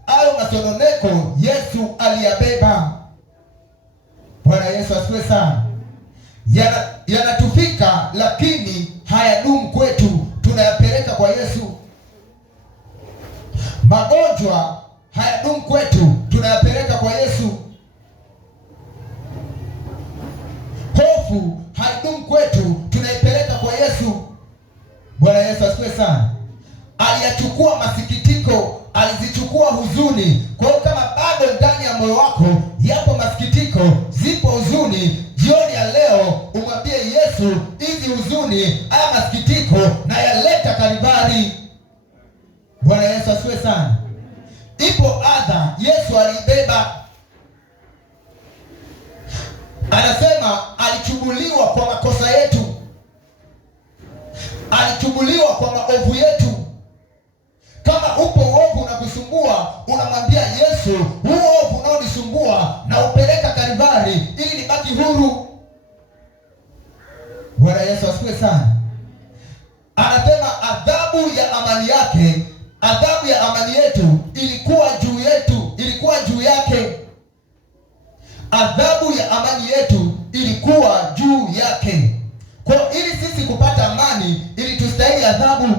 hayo masononeko Yesu aliyabeba. Bwana Yesu asifiwe sana. Yanatufika lakini hayadumu kwetu, tunayapeleka kwa Yesu. Magonjwa hayadumu kwetu, tunayapeleka kwa Yesu. Hofu haidumu kwetu, tunaipeleka kwa Yesu. Bwana Yesu asifiwe sana. Aliyachukua masikitiko, alizichukua huzuni. Kwa hiyo kama bado ndani ya moyo wako yapo masikitiko, zipo huzuni, jioni ya leo umwambie Yesu, hizi huzuni, haya masikitiko na yaleta Kalvari. Bwana Yesu asifiwe sana. Ipo adha Yesu alibeba. Anasema alichubuliwa kwa makosa yetu, alichubuliwa kwa maovu yetu. Kama upo uovu unakusumbua, unamwambia Yesu, huu uovu unaonisumbua na upeleka Kalvari ili nibaki huru. Bwana Yesu asifiwe sana. Anasema adhabu ya amani yake, adhabu ya amani yetu ilikuwa juu yetu, ilikuwa juu yake. Adhabu ya amani yetu ilikuwa juu yake. Kwa ili sisi kupata amani, ili tustahili adhabu,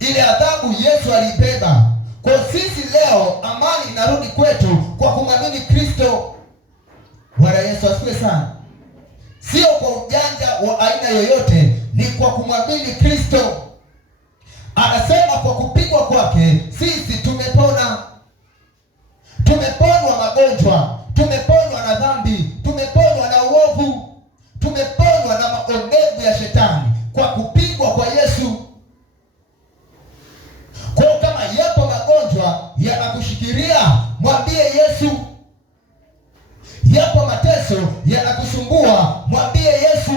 ile adhabu Yesu alibeba. Kwa sisi leo amani inarudi kwetu kwa kumwamini Kristo. Bwana Yesu asifiwe sana. Sio kwa ujanja wa aina yoyote, ni kwa kumwamini Kristo. Anasema kwa kupigwa kwake sisi tumepona. Tumeponywa magonjwa, tumeponywa na dhambi, tumeponywa na uovu, tumeponywa na maonevu ya shetani kwa kupigwa kwa Yesu. Kwa kama yapo magonjwa yanakushikilia, mwambie Yesu. Yapo mateso yanakusumbua, mwambie Yesu,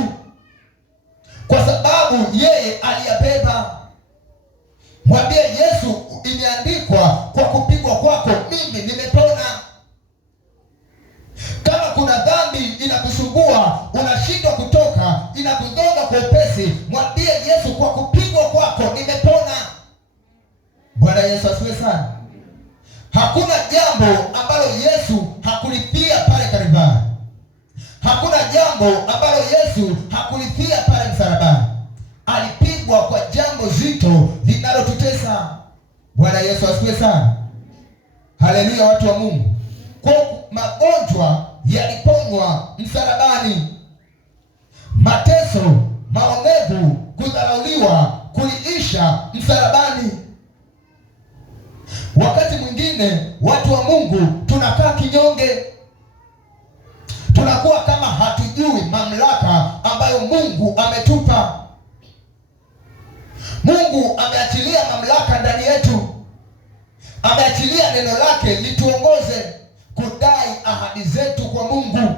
kwa sababu sababu yeye aliyabeba. Mwambie Yesu, imeandikwa kwa kupigwa kwako mimi nimepona. Kama kuna dhambi inakusumbua, unashindwa kutoka, inakugonga kwa upesi, mwambie Yesu, kwa kupigwa kwako nimepona. Bwana Yesu asifiwe sana. Hakuna jambo ambalo Yesu hakulipia pale Kalvari. Hakuna jambo ambalo Yesu hakulipia pale msalabani. Alipigwa kwa jambo zito linalotutesa. Bwana Yesu asifiwe sana. Haleluya, watu wa Mungu. Kwa magonjwa yaliponywa msalabani. Mateso, maonevu, kudharauliwa kuliisha msalabani. Wakati mwingine watu wa Mungu tunakaa kinyonge. Tunakuwa kama hatujui mamlaka ambayo Mungu ametupa. Mungu ameachilia mamlaka ndani yetu. Ameachilia neno lake lituongoze kudai ahadi zetu kwa Mungu.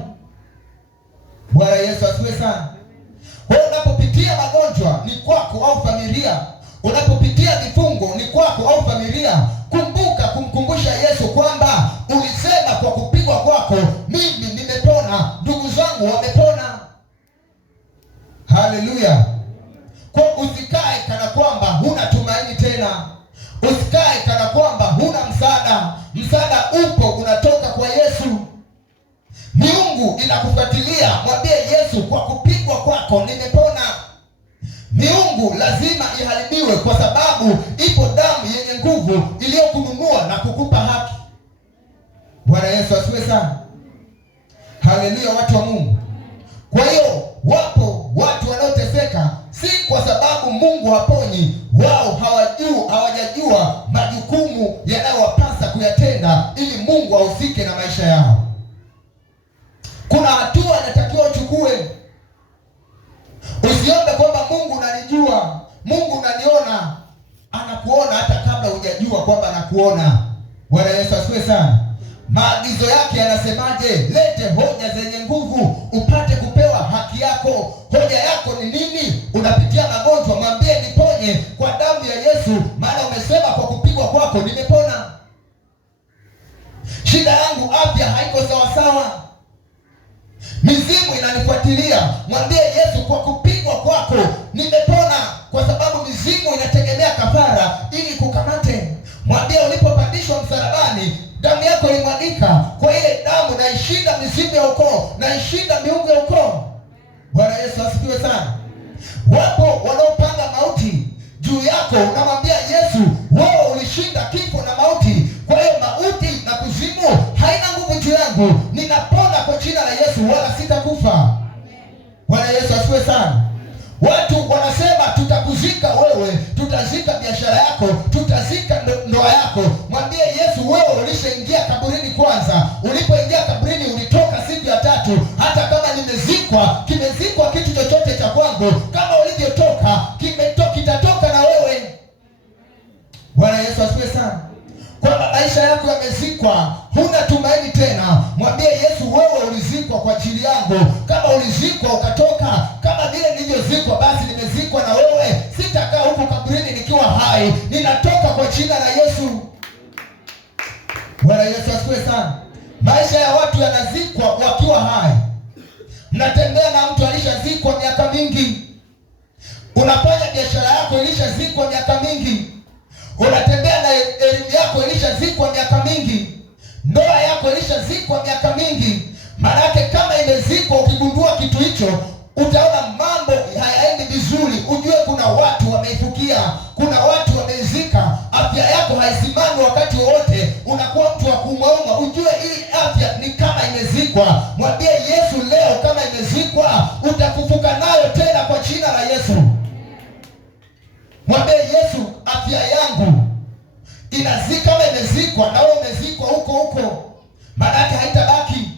Bwana Yesu asifiwe sana. Wewe unapopitia magonjwa ni kwako au familia, unapopitia vifungo ni kwako au familia, kumbuka kumkumbusha Yesu kwamba ulisema kwa kupigwa kwako mimi nimepona, ndugu zangu wamepona. Haleluya. Kwa usikae kana kwamba huna tumaini tena. Usikae kana kwamba huna msaada. Msaada upo, unatoka kwa Yesu. Miungu inakufuatilia, mwambie Yesu, kwa kupigwa kwako nimepona. Miungu lazima iharibiwe kwa sababu ipo damu yenye nguvu iliyokununua na kukupa haki. Bwana Yesu asifiwe sana. Haleluya, watu wa Mungu. Kwa hiyo wapo watu wanaoteseka si kwa sababu Mungu haponyi, wao hawajajua majukumu yanayowapasa kuyatenda ili Mungu ahusike na maisha yao. Kuna hatua inatakiwa uchukue. Usiombe kwamba Mungu unanijua, Mungu unaniona. Anakuona hata kabla hujajua kwamba anakuona. Bwana Yesu asifiwe sana. Maagizo yake yanasemaje? Lete hoja zenye nguvu upate kupewa haki yako. Hoja yako ni nini? Unapitia magonjwa, mwambie niponye kwa damu ya Yesu, maana umesema kwa kupigwa kwako nimepona. Shida yangu afya haiko sawa sawa, mizimu inanifuatilia, mwambie Yesu, kwa kupigwa kwako nimepona, kwa sababu mizimu inategemea kafara ili kukamate. Mwambie ulipopandishwa msalabani damu yako ilimwagika, kwa ile damu naishinda mizimu ya ukoo, naishinda miungu ya ukoo. Bwana Yesu asifiwe sana. Wapo wanaopanga mauti juu yako, unamwambia Yesu, wewe ulishinda kifo na mauti, kwa hiyo mauti na kuzimu haina nguvu juu yangu, ninapona kwa jina la Yesu, wala sitakufa. Bwana Yesu asifiwe sana. Watu wanasema tutakuzika wewe, tutazika biashara yako, tutazika ndoa yako. Mwambie Yesu, wewe ulishaingia kaburini kwanza. Ulipoingia kaburini ulitoka siku ya tatu. Hata kama kimezikwa kitu chochote cha kwangu, kama ulivyotoka kitatoka na wewe. Bwana Yesu asifiwe sana. Kwamba maisha yako yamezikwa, huna tumaini tena, mwambie Yesu, wewe ulizikwa kwa ajili yangu. Kama ulizikwa ukatoka, kama vile nilivyozikwa, basi nimezikwa na wewe. Sitakaa huku kaburini nikiwa hai, ninatoka kwa jina la Yesu. Bwana Yesu asifiwe sana. Maisha ya watu yanazikwa wakiwa hai. Mnatembea na mtu alishazikwa miaka mingi. Unafanya biashara yako ilishazikwa miaka mingi. Unatembea na elimu yako ilishazikwa miaka mingi. Ndoa yako ilishazikwa miaka mingi. Maanake kama imezikwa, ukigundua kitu hicho, utaona mambo hayaendi vizuri. Ujue kuna watu wameifukia, kuna watu wameizika. Afya yako haisimami wakati wowote, unakuwa mtu wa kuumauma. Ujue hii afya ni kama imezikwa. Mwambie Yesu leo, kama imezikwa, utafufuka nayo tena kwa jina la Yesu. Mwambie Yesu, afya yangu kama imezikwa, na wewe umezikwa huko, maanake haitabaki.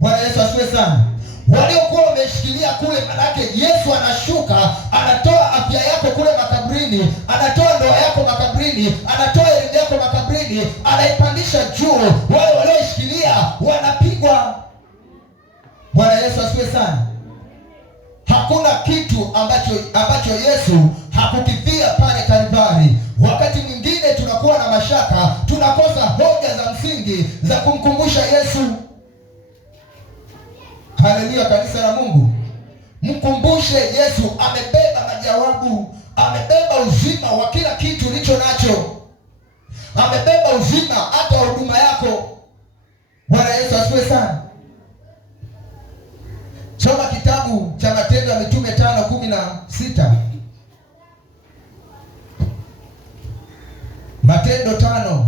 Bwana Yesu asifiwe sana. Waliokuwa wameshikilia kule, maanake Yesu anashuka, anatoa afya yako kule makaburini, anatoa ndoa yako makaburini, anatoa elimu yako makaburini, anaipandisha juu. Wale walioshikilia wanapigwa. Bwana Yesu asifiwe sana. Hakuna kitu ambacho Yesu hakukifia pale Kalvari. Wakati mwingine tunakuwa na mashaka, tunakosa hoja za msingi za kumkumbusha Yesu. Haleluya, kanisa la Mungu. Mkumbushe Yesu amebeba majawabu, amebeba uzima wa kila kitu ulicho nacho, amebeba uzima hata huduma yako. Bwana Yesu asifiwe sana. Soma kitabu cha Matendo ya Mitume 5:16. Matendo 5.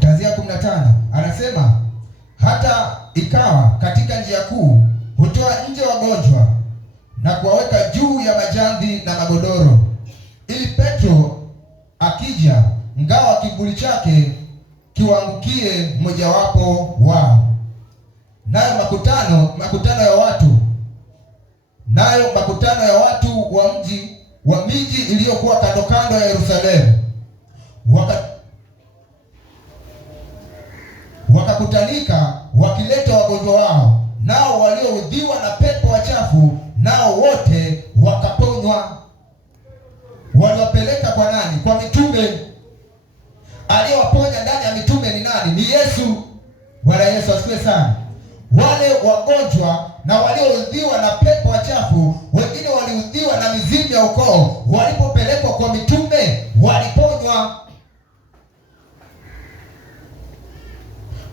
Kuanzia 15 anasema, hata ikawa katika njia kuu hutoa nje wagonjwa na kuwaweka juu ya majamvi na magodoro, ili Petro akija, ngawa kivuli chake kiwaangukie mmojawapo wao. Nayo makutano ya watu wa miji iliyokuwa kando kando ya Yerusalemu wakakutanika wakileta wagonjwa wao, nao walioudhiwa na pepo wachafu, nao wote wakaponywa. Waliwapeleka kwa nani? Kwa mitume. Aliyewaponya ndani ya mitume ni nani? Ni Yesu. Bwana Yesu asifiwe sana. Wale wagonjwa na walioudhiwa na pepo wachafu, wengine waliudhiwa na mizimu ya ukoo, walipopelekwa kwa mitume waliponywa.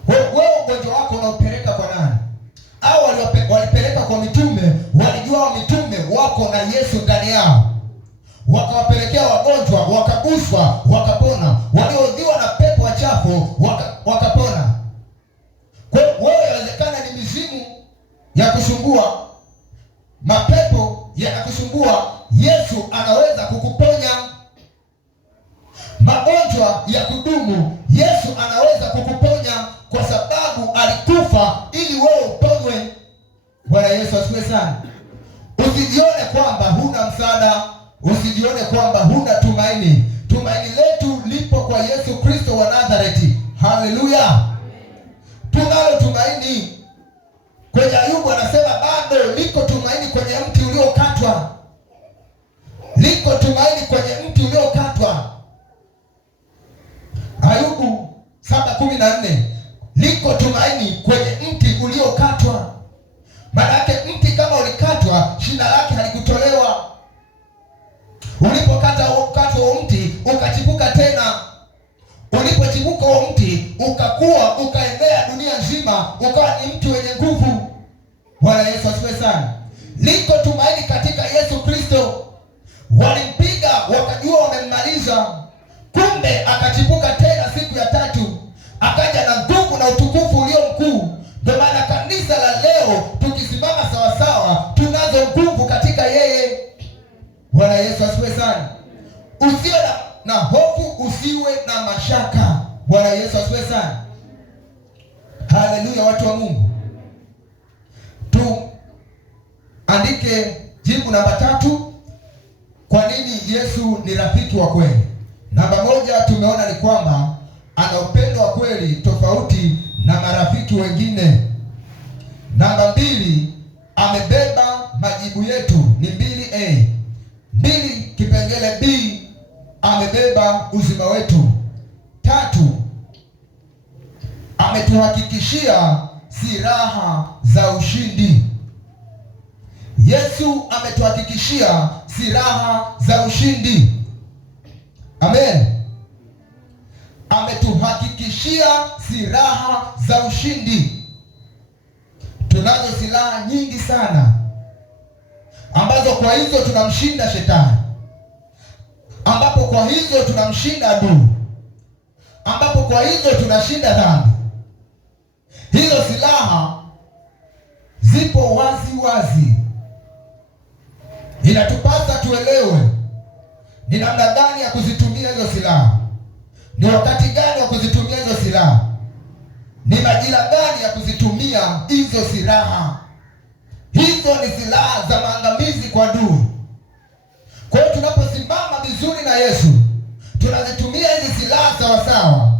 Wewe ugonjwa wako unaupeleka kwa nani? Au walipeleka kwa mitume, walijua mitume wako na Yesu ndani yao, wakawapelekea wagonjwa, wakaguswa, wakapona. Walioudhiwa na pepo wachafu wakapona. Kwa hiyo wewe, inawezekana ni mizimu ya kusumbua, mapepo yanakusumbua, Yesu anaweza kukuponya. Magonjwa ya kudumu, Yesu anaweza kukuponya, kwa sababu alikufa ili wewe uponywe. Bwana Yesu asifiwe sana. Usijione kwamba huna msaada, usijione kwamba huna tumaini. Tumaini letu lipo kwa Yesu Kristo wa Nazareti. Haleluya. Tunalo tumaini. Kwenye Ayubu anasema bado liko tumaini kwenye mti uliokatwa. Liko tumaini kwenye mti uliokatwa. Ayubu 7:14. Liko tumaini kwenye mti uliokatwa. Maana yake mti kama ulikatwa, shina lake halikutolewa. Ulipokata huo mti ukachipuka tena. Ulipochipuka huo mti ukakua, ukaenea dunia nzima, ukawa ni mti wenye nguvu. Bwana Yesu asifiwe sana. Liko tumaini katika Yesu Kristo. Walimpiga wakajua wamemmaliza, kumbe akachipuka tena siku ya tatu, akaja na nguvu na utukufu ulio mkuu. Ndio maana kanisa la leo tukisimama sawasawa, tunazo nguvu katika yeye. Bwana Yesu asifiwe sana. Usiwe na hofu, usiwe na mashaka. Bwana Yesu asifiwe sana. Haleluya, watu wa Mungu. Tuandike jibu namba 3. Kwa nini Yesu ni rafiki wa kweli? Namba 1 tumeona ni kwamba ana upendo wa kweli tofauti na marafiki wengine. Namba 2, amebeba majibu yetu, ni 2A. 2 kipengele B, amebeba uzima wetu. 3, ametuhakikishia silaha za ushindi. Yesu ametuhakikishia silaha za ushindi. Amen. Ametuhakikishia silaha za ushindi. Tunazo silaha nyingi sana ambazo kwa hizo tunamshinda shetani, ambapo kwa hizo tunamshinda adui, ambapo kwa hizo tunashinda dhambi. Hizo silaha zipo wazi wazi. Inatupasa tuelewe ni namna gani ya kuzitumia hizo silaha, ni wakati gani wa kuzitumia hizo silaha, ni majira gani ya kuzitumia hizo silaha. Hizo ni silaha za maangamizi kwa adui. Kwa hiyo tunaposimama vizuri na Yesu, tunazitumia hizi silaha sawa sawa,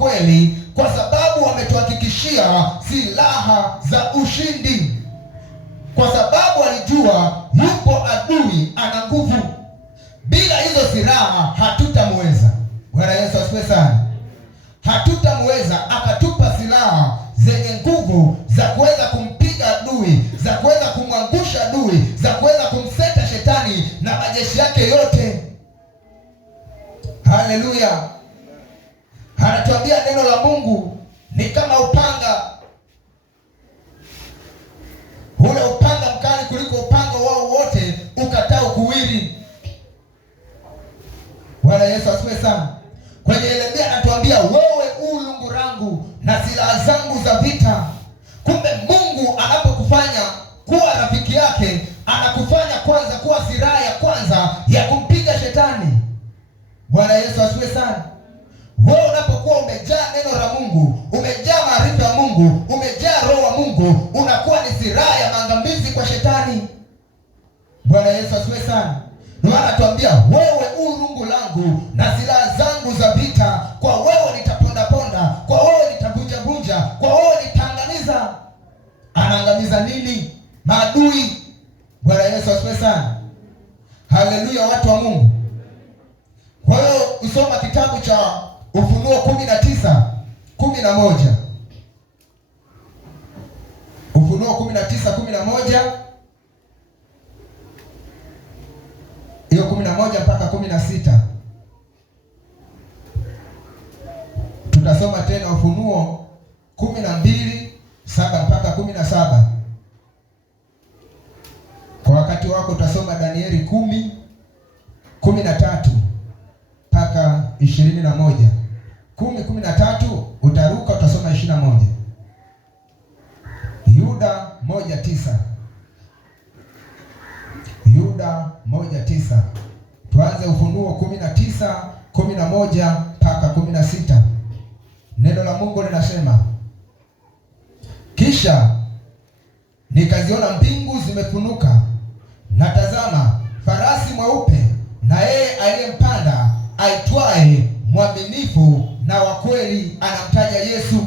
kweli, kwa sababu wametuhakikishia silaha za ushindi, kwa sababu walijua yupo adui ana nguvu. Bila hizo silaha hatutamweza. Bwana Yesu asifiwe sana. Hatutamweza. Akatupa silaha zenye nguvu za kuweza kumpiga adui, za kuweza kumwangusha adui, za kuweza kumseta shetani na majeshi yake yote. Haleluya. Anatuambia neno la Mungu ni kama upanga, ule upanga mkali kuliko upanga wao wote ukatao kuwili. Bwana Yesu asifiwe sana. Kwenye Yeremia anatuambia wewe ulungu langu na silaha zangu za vita. Kumbe Mungu anapokufanya kuwa rafiki yake, anakufanya kwanza kuwa silaha ya kwanza ya kumpiga shetani. Bwana Yesu asifiwe sana. Wewe unapokuwa umejaa neno la Mungu, umejaa maarifa ya Mungu, umejaa roho wa Mungu, unakuwa ni silaha ya maangamizi kwa shetani. Bwana Yesu asifiwe sana. Ndio anatuambia wewe urungu langu na silaha zangu za vita, kwa wewe nitaponda ponda, kwa wewe nitavunja vunja, kwa wewe nitaangamiza. Anaangamiza nini? Maadui. Bwana Yesu asifiwe sana. Haleluya, watu wa Mungu. Kwa hiyo usoma kitabu cha Ufunuo 19:11. Ufunuo 19:11. Hiyo 11 mpaka 16. Tutasoma tena Ufunuo 12:7 mpaka 17. Kwa wakati wako utasoma Danieli 10:13 mpaka 21. 10:13 utaruka utasoma 21. Yuda 1:9. Yuda 1:9. Tuanze Ufunuo 19:11 mpaka 16. Neno la Mungu linasema, kisha nikaziona mbingu zimefunuka, na tazama farasi mweupe, na yeye aliyempanda aitwaye mwaminifu na wa kweli, anamtaja Yesu,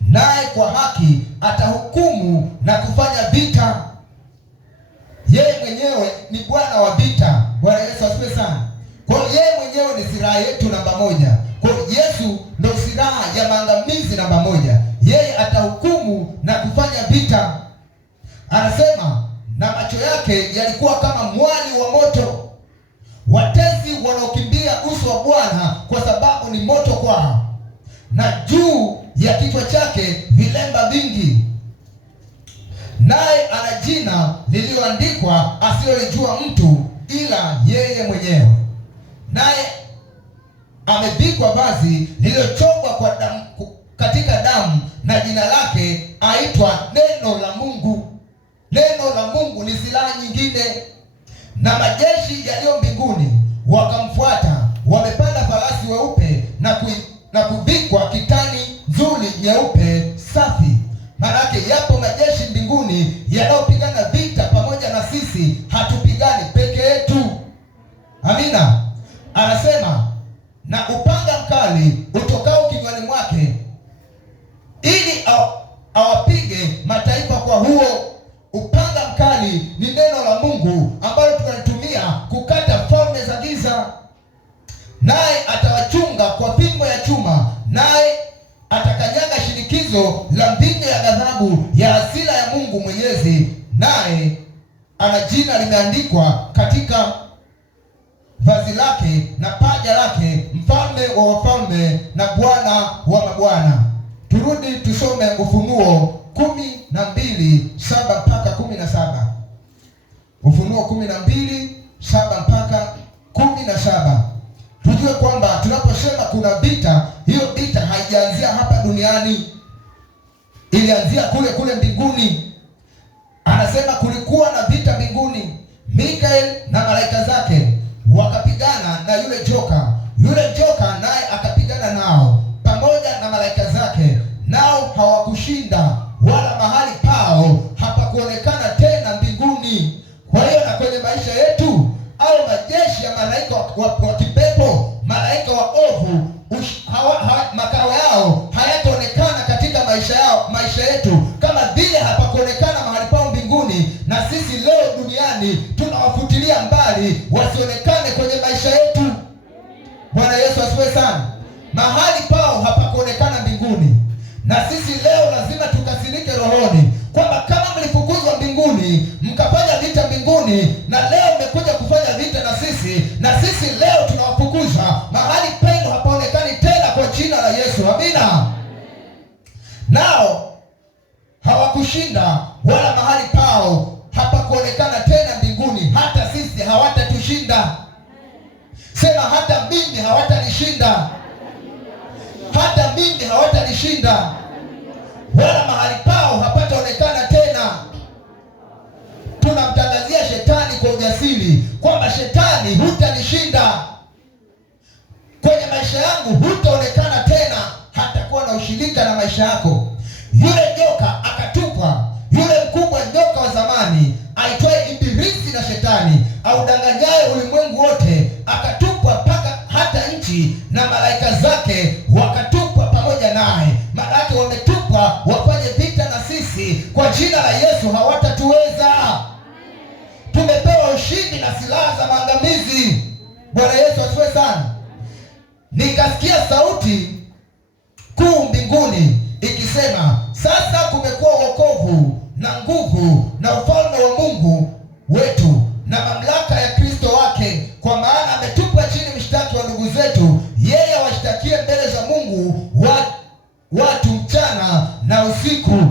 naye kwa haki atahukumu na kufanya vita. Yeye mwenyewe ni Bwana wa vita. Bwana Yesu asifiwe sana. Kwa hiyo yeye mwenyewe ni silaha yetu namba moja. Kwa hiyo Yesu ndio silaha ya maangamizi namba moja. Yeye atahukumu na kufanya vita. Anasema na macho yake yalikuwa kama mwali wa moto, watesi wanaokimbia uso wa Bwana kwa sababu ni moto kwao, na juu ya kichwa chake vilemba vingi, naye ana jina lililoandikwa asilolijua mtu ila yeye mwenyewe, naye amevikwa vazi lililochongwa kwa damu, katika damu, na jina lake aitwa Neno la Mungu. Neno la Mungu ni silaha nyingine. Na majeshi yaliyo mbinguni wakamfuata, wamepanda farasi weupe na kuvikwa kitani nzuri nyeupe safi. Maanake yapo majeshi mbinguni yanayopigana vita pamoja na sisi, hatupigani peke yetu. Amina. Anasema na upanga mkali utokao kinywani mwake, ili awapige mataifa kwa huo. Upanga mkali ni neno la Mungu ambalo tunalitumia kukata falme za giza. Naye atawachunga kwa fimbo ya chuma, naye atakanyaga shinikizo la mbinyo ya ghadhabu ya hasira ya Mungu Mwenyezi. Naye ana jina limeandikwa katika vazi lake na paja lake, mfalme wa wafalme na Bwana wa mabwana. Turudi tusome Ufunuo 12:7 mpaka 17. Ufunuo 12:7 mpaka 17. Tujue kwamba tunaposema kuna vita, hiyo vita haijaanzia hapa duniani, ilianzia kule mbinguni. Anasema kulikuwa na vita mbinguni, Mikael na malaika zake wakapigana na yule joka. Yule joka naye akapigana nao pamoja na malaika zake, nao hawakushinda, wala mahali pao hapakuonekana tena mbinguni. Kwa hiyo na kwenye maisha yetu au majeshi ya malaika wa kipepo, malaika wa ovu, makao yao Na sisi leo lazima tukasirike rohoni kwamba kama mlifukuzwa mbinguni mkafanya vita mbinguni, na leo mmekuja kufanya vita na sisi leo tunawafukuza, mahali penu hapaonekani tena kwa jina la Yesu. Amina. Nao hawakushinda wala mahali pao hapakuonekana tena mbinguni. Hata sisi hawatatushinda. Sema, hata mimi hawatanishinda. Hata mimi hawatanishinda, wala mahali pao hapataonekana tena. Tunamtangazia shetani kwa ujasiri kwamba shetani, hutanishinda kwenye maisha yangu, hutaonekana tena, hatakuwa na ushirika na maisha yako. Yule nyoka akatupwa, yule mkubwa nyoka wa zamani aitwaye Ibilisi na Shetani, audanganyaye ulimwengu wote, akatupwa mpaka hata nchi na malaika zake wakatupwa pamoja naye. Malaika wametupwa wafanye vita na sisi. Kwa jina la Yesu hawatatuweza. Tumepewa ushindi na silaha za maangamizi. Bwana Yesu asifiwe sana. Nikasikia sauti kuu mbinguni ikisema, sasa kumekuwa wokovu na nguvu na ufalme wa Mungu wetu na mamlaka ya Kristo wake, kwa maana ametupa chini mshtaki wa ndugu zetu, yeye awashtakie mbele za Mungu watu mchana na usiku.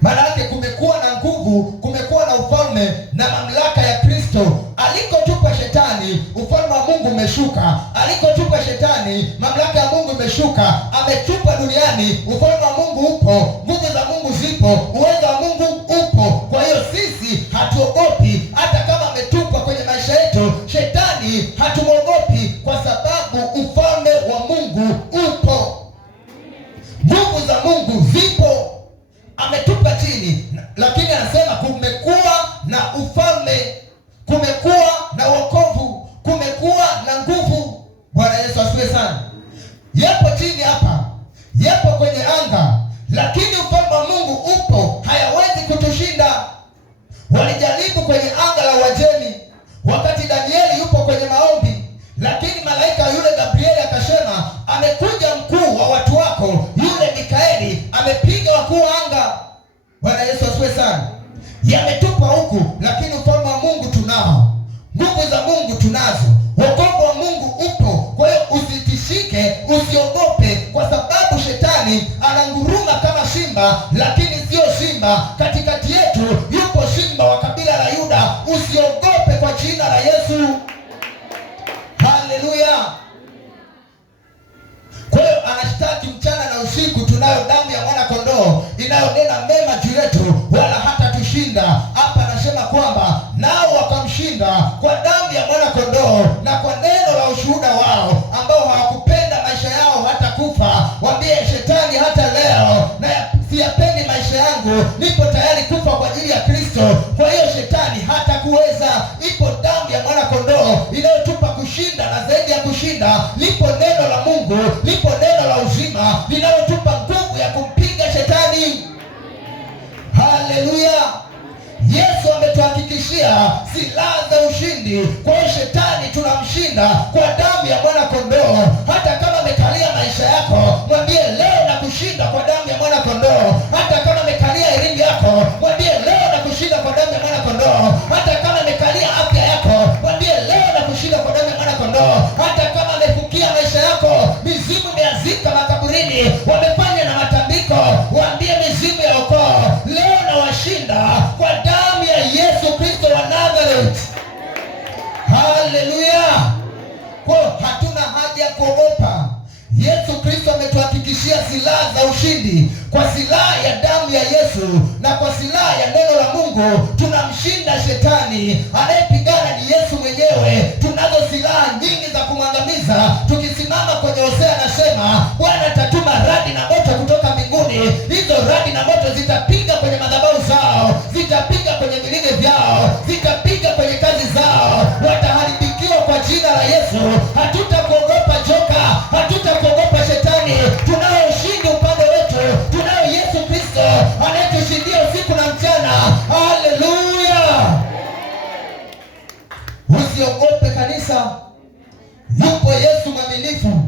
Maana yake kumekuwa na nguvu, kumekuwa na ufalme na mamlaka ya Kristo. Alikotupa shetani, ufalme wa Mungu umeshuka. Alikotupa shetani, mamlaka ya Mungu imeshuka. Ametupa duniani, ufalme wa Mungu upo, nguvu za Mungu zipo, uwezo wa Mungu upo. Kwa hiyo sisi hatuogopi. Hata kama ametupa kwenye maisha yetu shetani, hatumwogopi kwa sababu ufalme wa Mungu upo, nguvu za Mungu zipo. Ametupa chini, lakini anasema kumekuwa na ufalme, kumekuwa na wokovu, kumekuwa na nguvu. Bwana Yesu asifiwe sana. Yapo chini hapa, yapo kwenye anga, lakini ufalme wa Mungu upo, hayawezi kutushinda. Walijaribu kwenye anga la Uajemi wakati Danieli yupo kwenye maombi, lakini malaika yule Gabrieli akasema, amekuja mkuu wa watu wako yule Mikaeli, amepiga wakuu wa anga. Bwana Yesu asifiwe sana. Yametupa huku, lakini ufalme wa Mungu tunao, nguvu za Mungu tunazo, wokovu wa Mungu upo. Kwa hiyo usitishike, usiogope, kwa sababu shetani ananguruma kama simba, lakini sio simba. Katikati yetu yupo simba wa kabila la Yuda. Usiogope kwa jina la Yesu. Haleluya. Kwa hiyo anashtaki mchana na usiku. Tunayo damu ya mwana kondoo inayonena mema juu yetu, wala hata tushinda. Hapa anasema kwamba nao wakamshinda kwa damu ya mwana kondoo na kwa neno la ushuhuda wao, ambao hawakupenda maisha yao hata kufa. Waambie shetani, hata leo na siyapendi maisha yangu, nipo tayari kufa kwa ajili ya Kristo. Kwa hiyo shetani hata kuweza. Ipo damu ya mwana kondoo inayotupa kushinda, na zaidi ya kushinda lipo neno la Mungu, lipo neno la uzima linalotupa nguvu ya kumpiga shetani. Haleluya. Yesu ametuhakikishia silaha za ushindi. Kwa hiyo shetani tunamshinda kwa damu ya mwana kondoo. Hata kama amekalia maisha yako, mwambie leo na kushinda kwa damu ya mwana kondoo. Hata kama amekalia elimu yako, mwambie leo na kushinda kwa damu ya mwana kondoo. Hata kama amekalia afya yako, mwambie leo na kushinda kwa damu ya mwana kondoo. Hata kama amefukia maisha yako, mizimu imeazika makaburini, wamefanya na matambiko, waambie mizimu ya ukoo, leo na washinda kwa damu ya Yesu Kristo wa Nazareth. Haleluya. Kwa hatuna haja ya kuogopa. Yesu Kristo ametuhakikishia silaha za ushindi. Kwa silaha ya damu ya Yesu na kwa silaha ya neno la Mungu tunamshinda shetani. Anayepigana ni Yesu mwenyewe. Tunazo silaha nyingi za kumwangamiza. Tukisimama kwenye Hosea anasema, Bwana atatuma radi na moto kutoka mbinguni. Hizo radi na moto zitapiga kwenye madhabahu zao, zitapiga kwenye vilime vyao, zitapiga kwenye kazi zao. Wataharibikiwa kwa jina la Yesu. Hatutakuogopa joka, hatutakuogopa shetani. Tunao ushindi upande wetu. Tunao Yesu Kristo anayetushindia usiku na mchana. Haleluya. Usiogope kanisa. Yupo Yesu mwaminifu.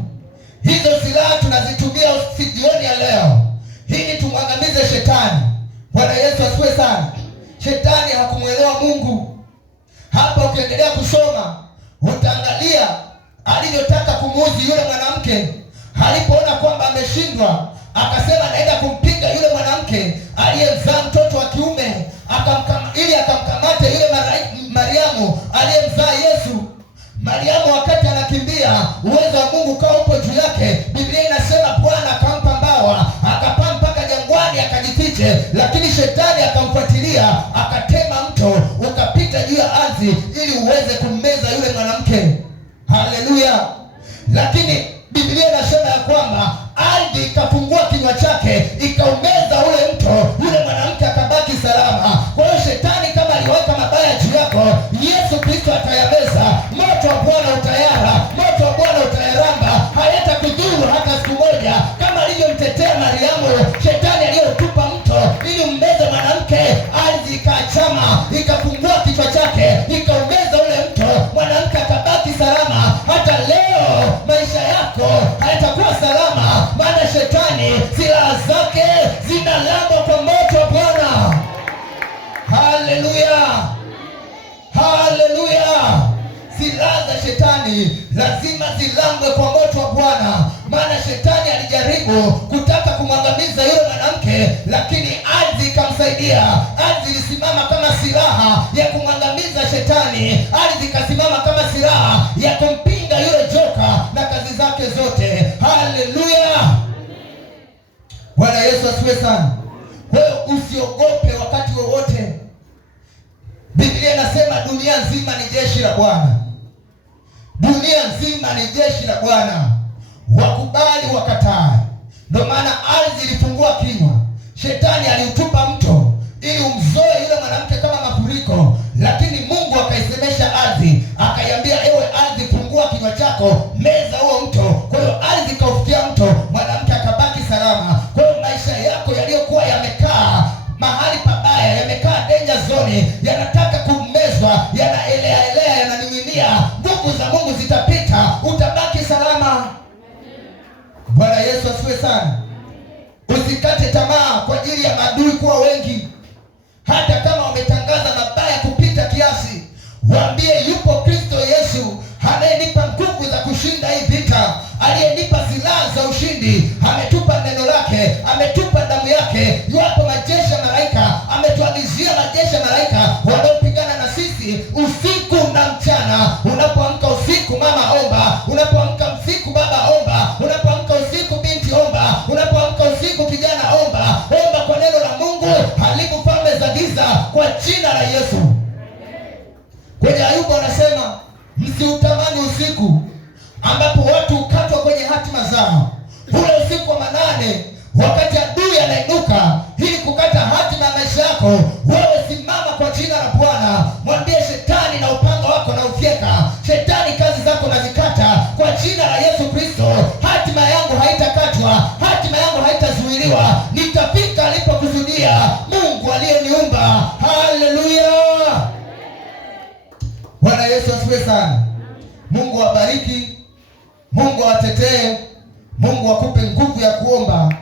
Hizo silaha tunazitumia tumekuja jioni ya leo ili tumwangamize shetani. Bwana Yesu asifiwe sana. Shetani hakumwelewa Mungu. Hapa ukiendelea kusoma utaangalia alivyotaka kumuudhi yule mwanamke. Alipoona kwamba ameshindwa, akasema naenda kumpiga yule mwanamke aliyemzaa mtoto wa kiume, ili akamkamate yule Mariamu aliyemzaa Yesu. Mariamu wakati anakimbia, uwezo wa Mungu kawa upo juu yake. Biblia inasema Bwana akampa mbawa, akapaa mpaka jangwani akajifiche, lakini shetani akamfuatilia, akatema mto ukapita juu ya ardhi ili uweze kummeza yule mwanamke. Haleluya! Lakini Biblia inasema ya kwamba ardhi ikafungua kinywa chake ikaumeza ule mto, yule mwanamke akabaki salama. Kwa hiyo shetani kama aliweka mabaya juu yako, Yesu Kristo atayameza. Moto wa Bwana utayara, moto wa Bwana utayaramba, hayatakudhuru hata siku moja. Kama alivyomtetea Mariamu, shetani aliyotupa mto ili umbeze mwanamke, ardhi ikaachama, ikafungua kichwa chake, ikaumeza ule mto, mwanamke akabaki salama. Hata leo maisha yako hayatakuwa salama, maana shetani silaha zake zinalambwa kwa moto wa Bwana. Haleluya, haleluya. Silaha za shetani lazima zilambwe kwa moto wa Bwana, maana shetani alijaribu kutaka kumwangamiza yule mwanamke, lakini ardhi ikamsaidia. Ardhi ilisimama kama silaha ya kumwangamiza shetani. Ardhi ikasimama kama silaha ya kumpinga yule joka na kazi zake zote. Haleluya, Bwana Yesu asifiwe sana. Kwa hiyo usiogope wakati wowote. Biblia inasema dunia nzima ni jeshi la Bwana. Dunia nzima ni jeshi la Bwana, wakubali wakatae. Ndio maana ardhi ilifungua kinywa, shetani aliutupa mto ili umzoe yule mwanamke kama mafuriko, lakini Mungu akaisemesha ardhi, akaiambia ewe ardhi, fungua kinywa chako, meza huo mto. Kwa hiyo ardhi kaufikia mto, mwanamke akabaki salama. Kwa hiyo maisha yako yaliyokuwa yamekaa mahali pabaya, yamekaa danger zone, yanataka kumezwa, yanaelea elea, yananing'inia, nguvu za Mungu zitapita, utabaki salama. Bwana Yesu asifiwe sana. Usikate tamaa kwa ajili ya maadui kuwa wengi. Hata kama wametangaza mabaya kupita kiasi, waambie yupo Kristo Yesu anayenipa nguvu za kushinda hii vita, aliyenipa silaha za ushindi. Ametupa neno lake, ametupa damu yake. Yupo majeshi ya malaika, ametuagizia majeshi ya malaika wanaopigana na sisi usiku na mchana. Unapoamka usiku, mama omba. Unapoamka usiku, baba omba. Unapoamka usiku, binti omba. Unapoamka usiku, kijana omba. Omba kwa neno la Mungu, haribu falme za giza kwa jina la Yesu. Kwenye Ayubu anasema msiutamani usiku ambapo watu hukatwa kwenye hatima zao. Ule usiku wa manane, wakati adui anainuka ili kukata hatima ya maisha yako, wewe simama kwa jina la Bwana. Mwambie shetani na upanga wako na ufyeka. Shetani, kazi zako nazikata kwa jina la Yesu Kristo. Hatima yangu haitakatwa, hatima yangu haitazuiliwa. Nitafika alipokusudia Mungu aliyeniumba. Haleluya, Bwana Yesu asifiwe sana. Mungu awabariki, Mungu awatetee, Mungu akupe nguvu ya kuomba,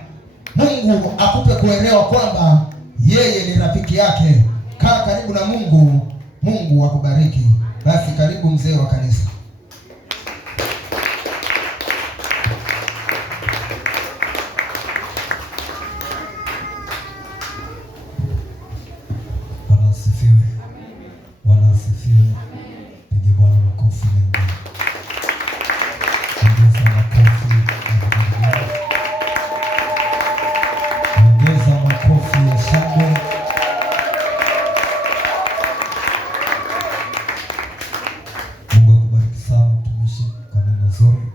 Mungu akupe kuelewa kwamba yeye ni rafiki yake. Kaa karibu na Mungu, Mungu akubariki. Basi karibu mzee wa kanisa. Bwana asifiwe. Bwana asifiwe. Piga Bwana makofi mengi. Ongeza makofi. Ongeza makofi ya shangwe. Mungu akubariki sana mtumishi kwa neno zuri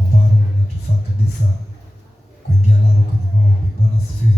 ambalo linatufaa kabisa kuingia nalo kwenye maombi. Bwana asifiwe.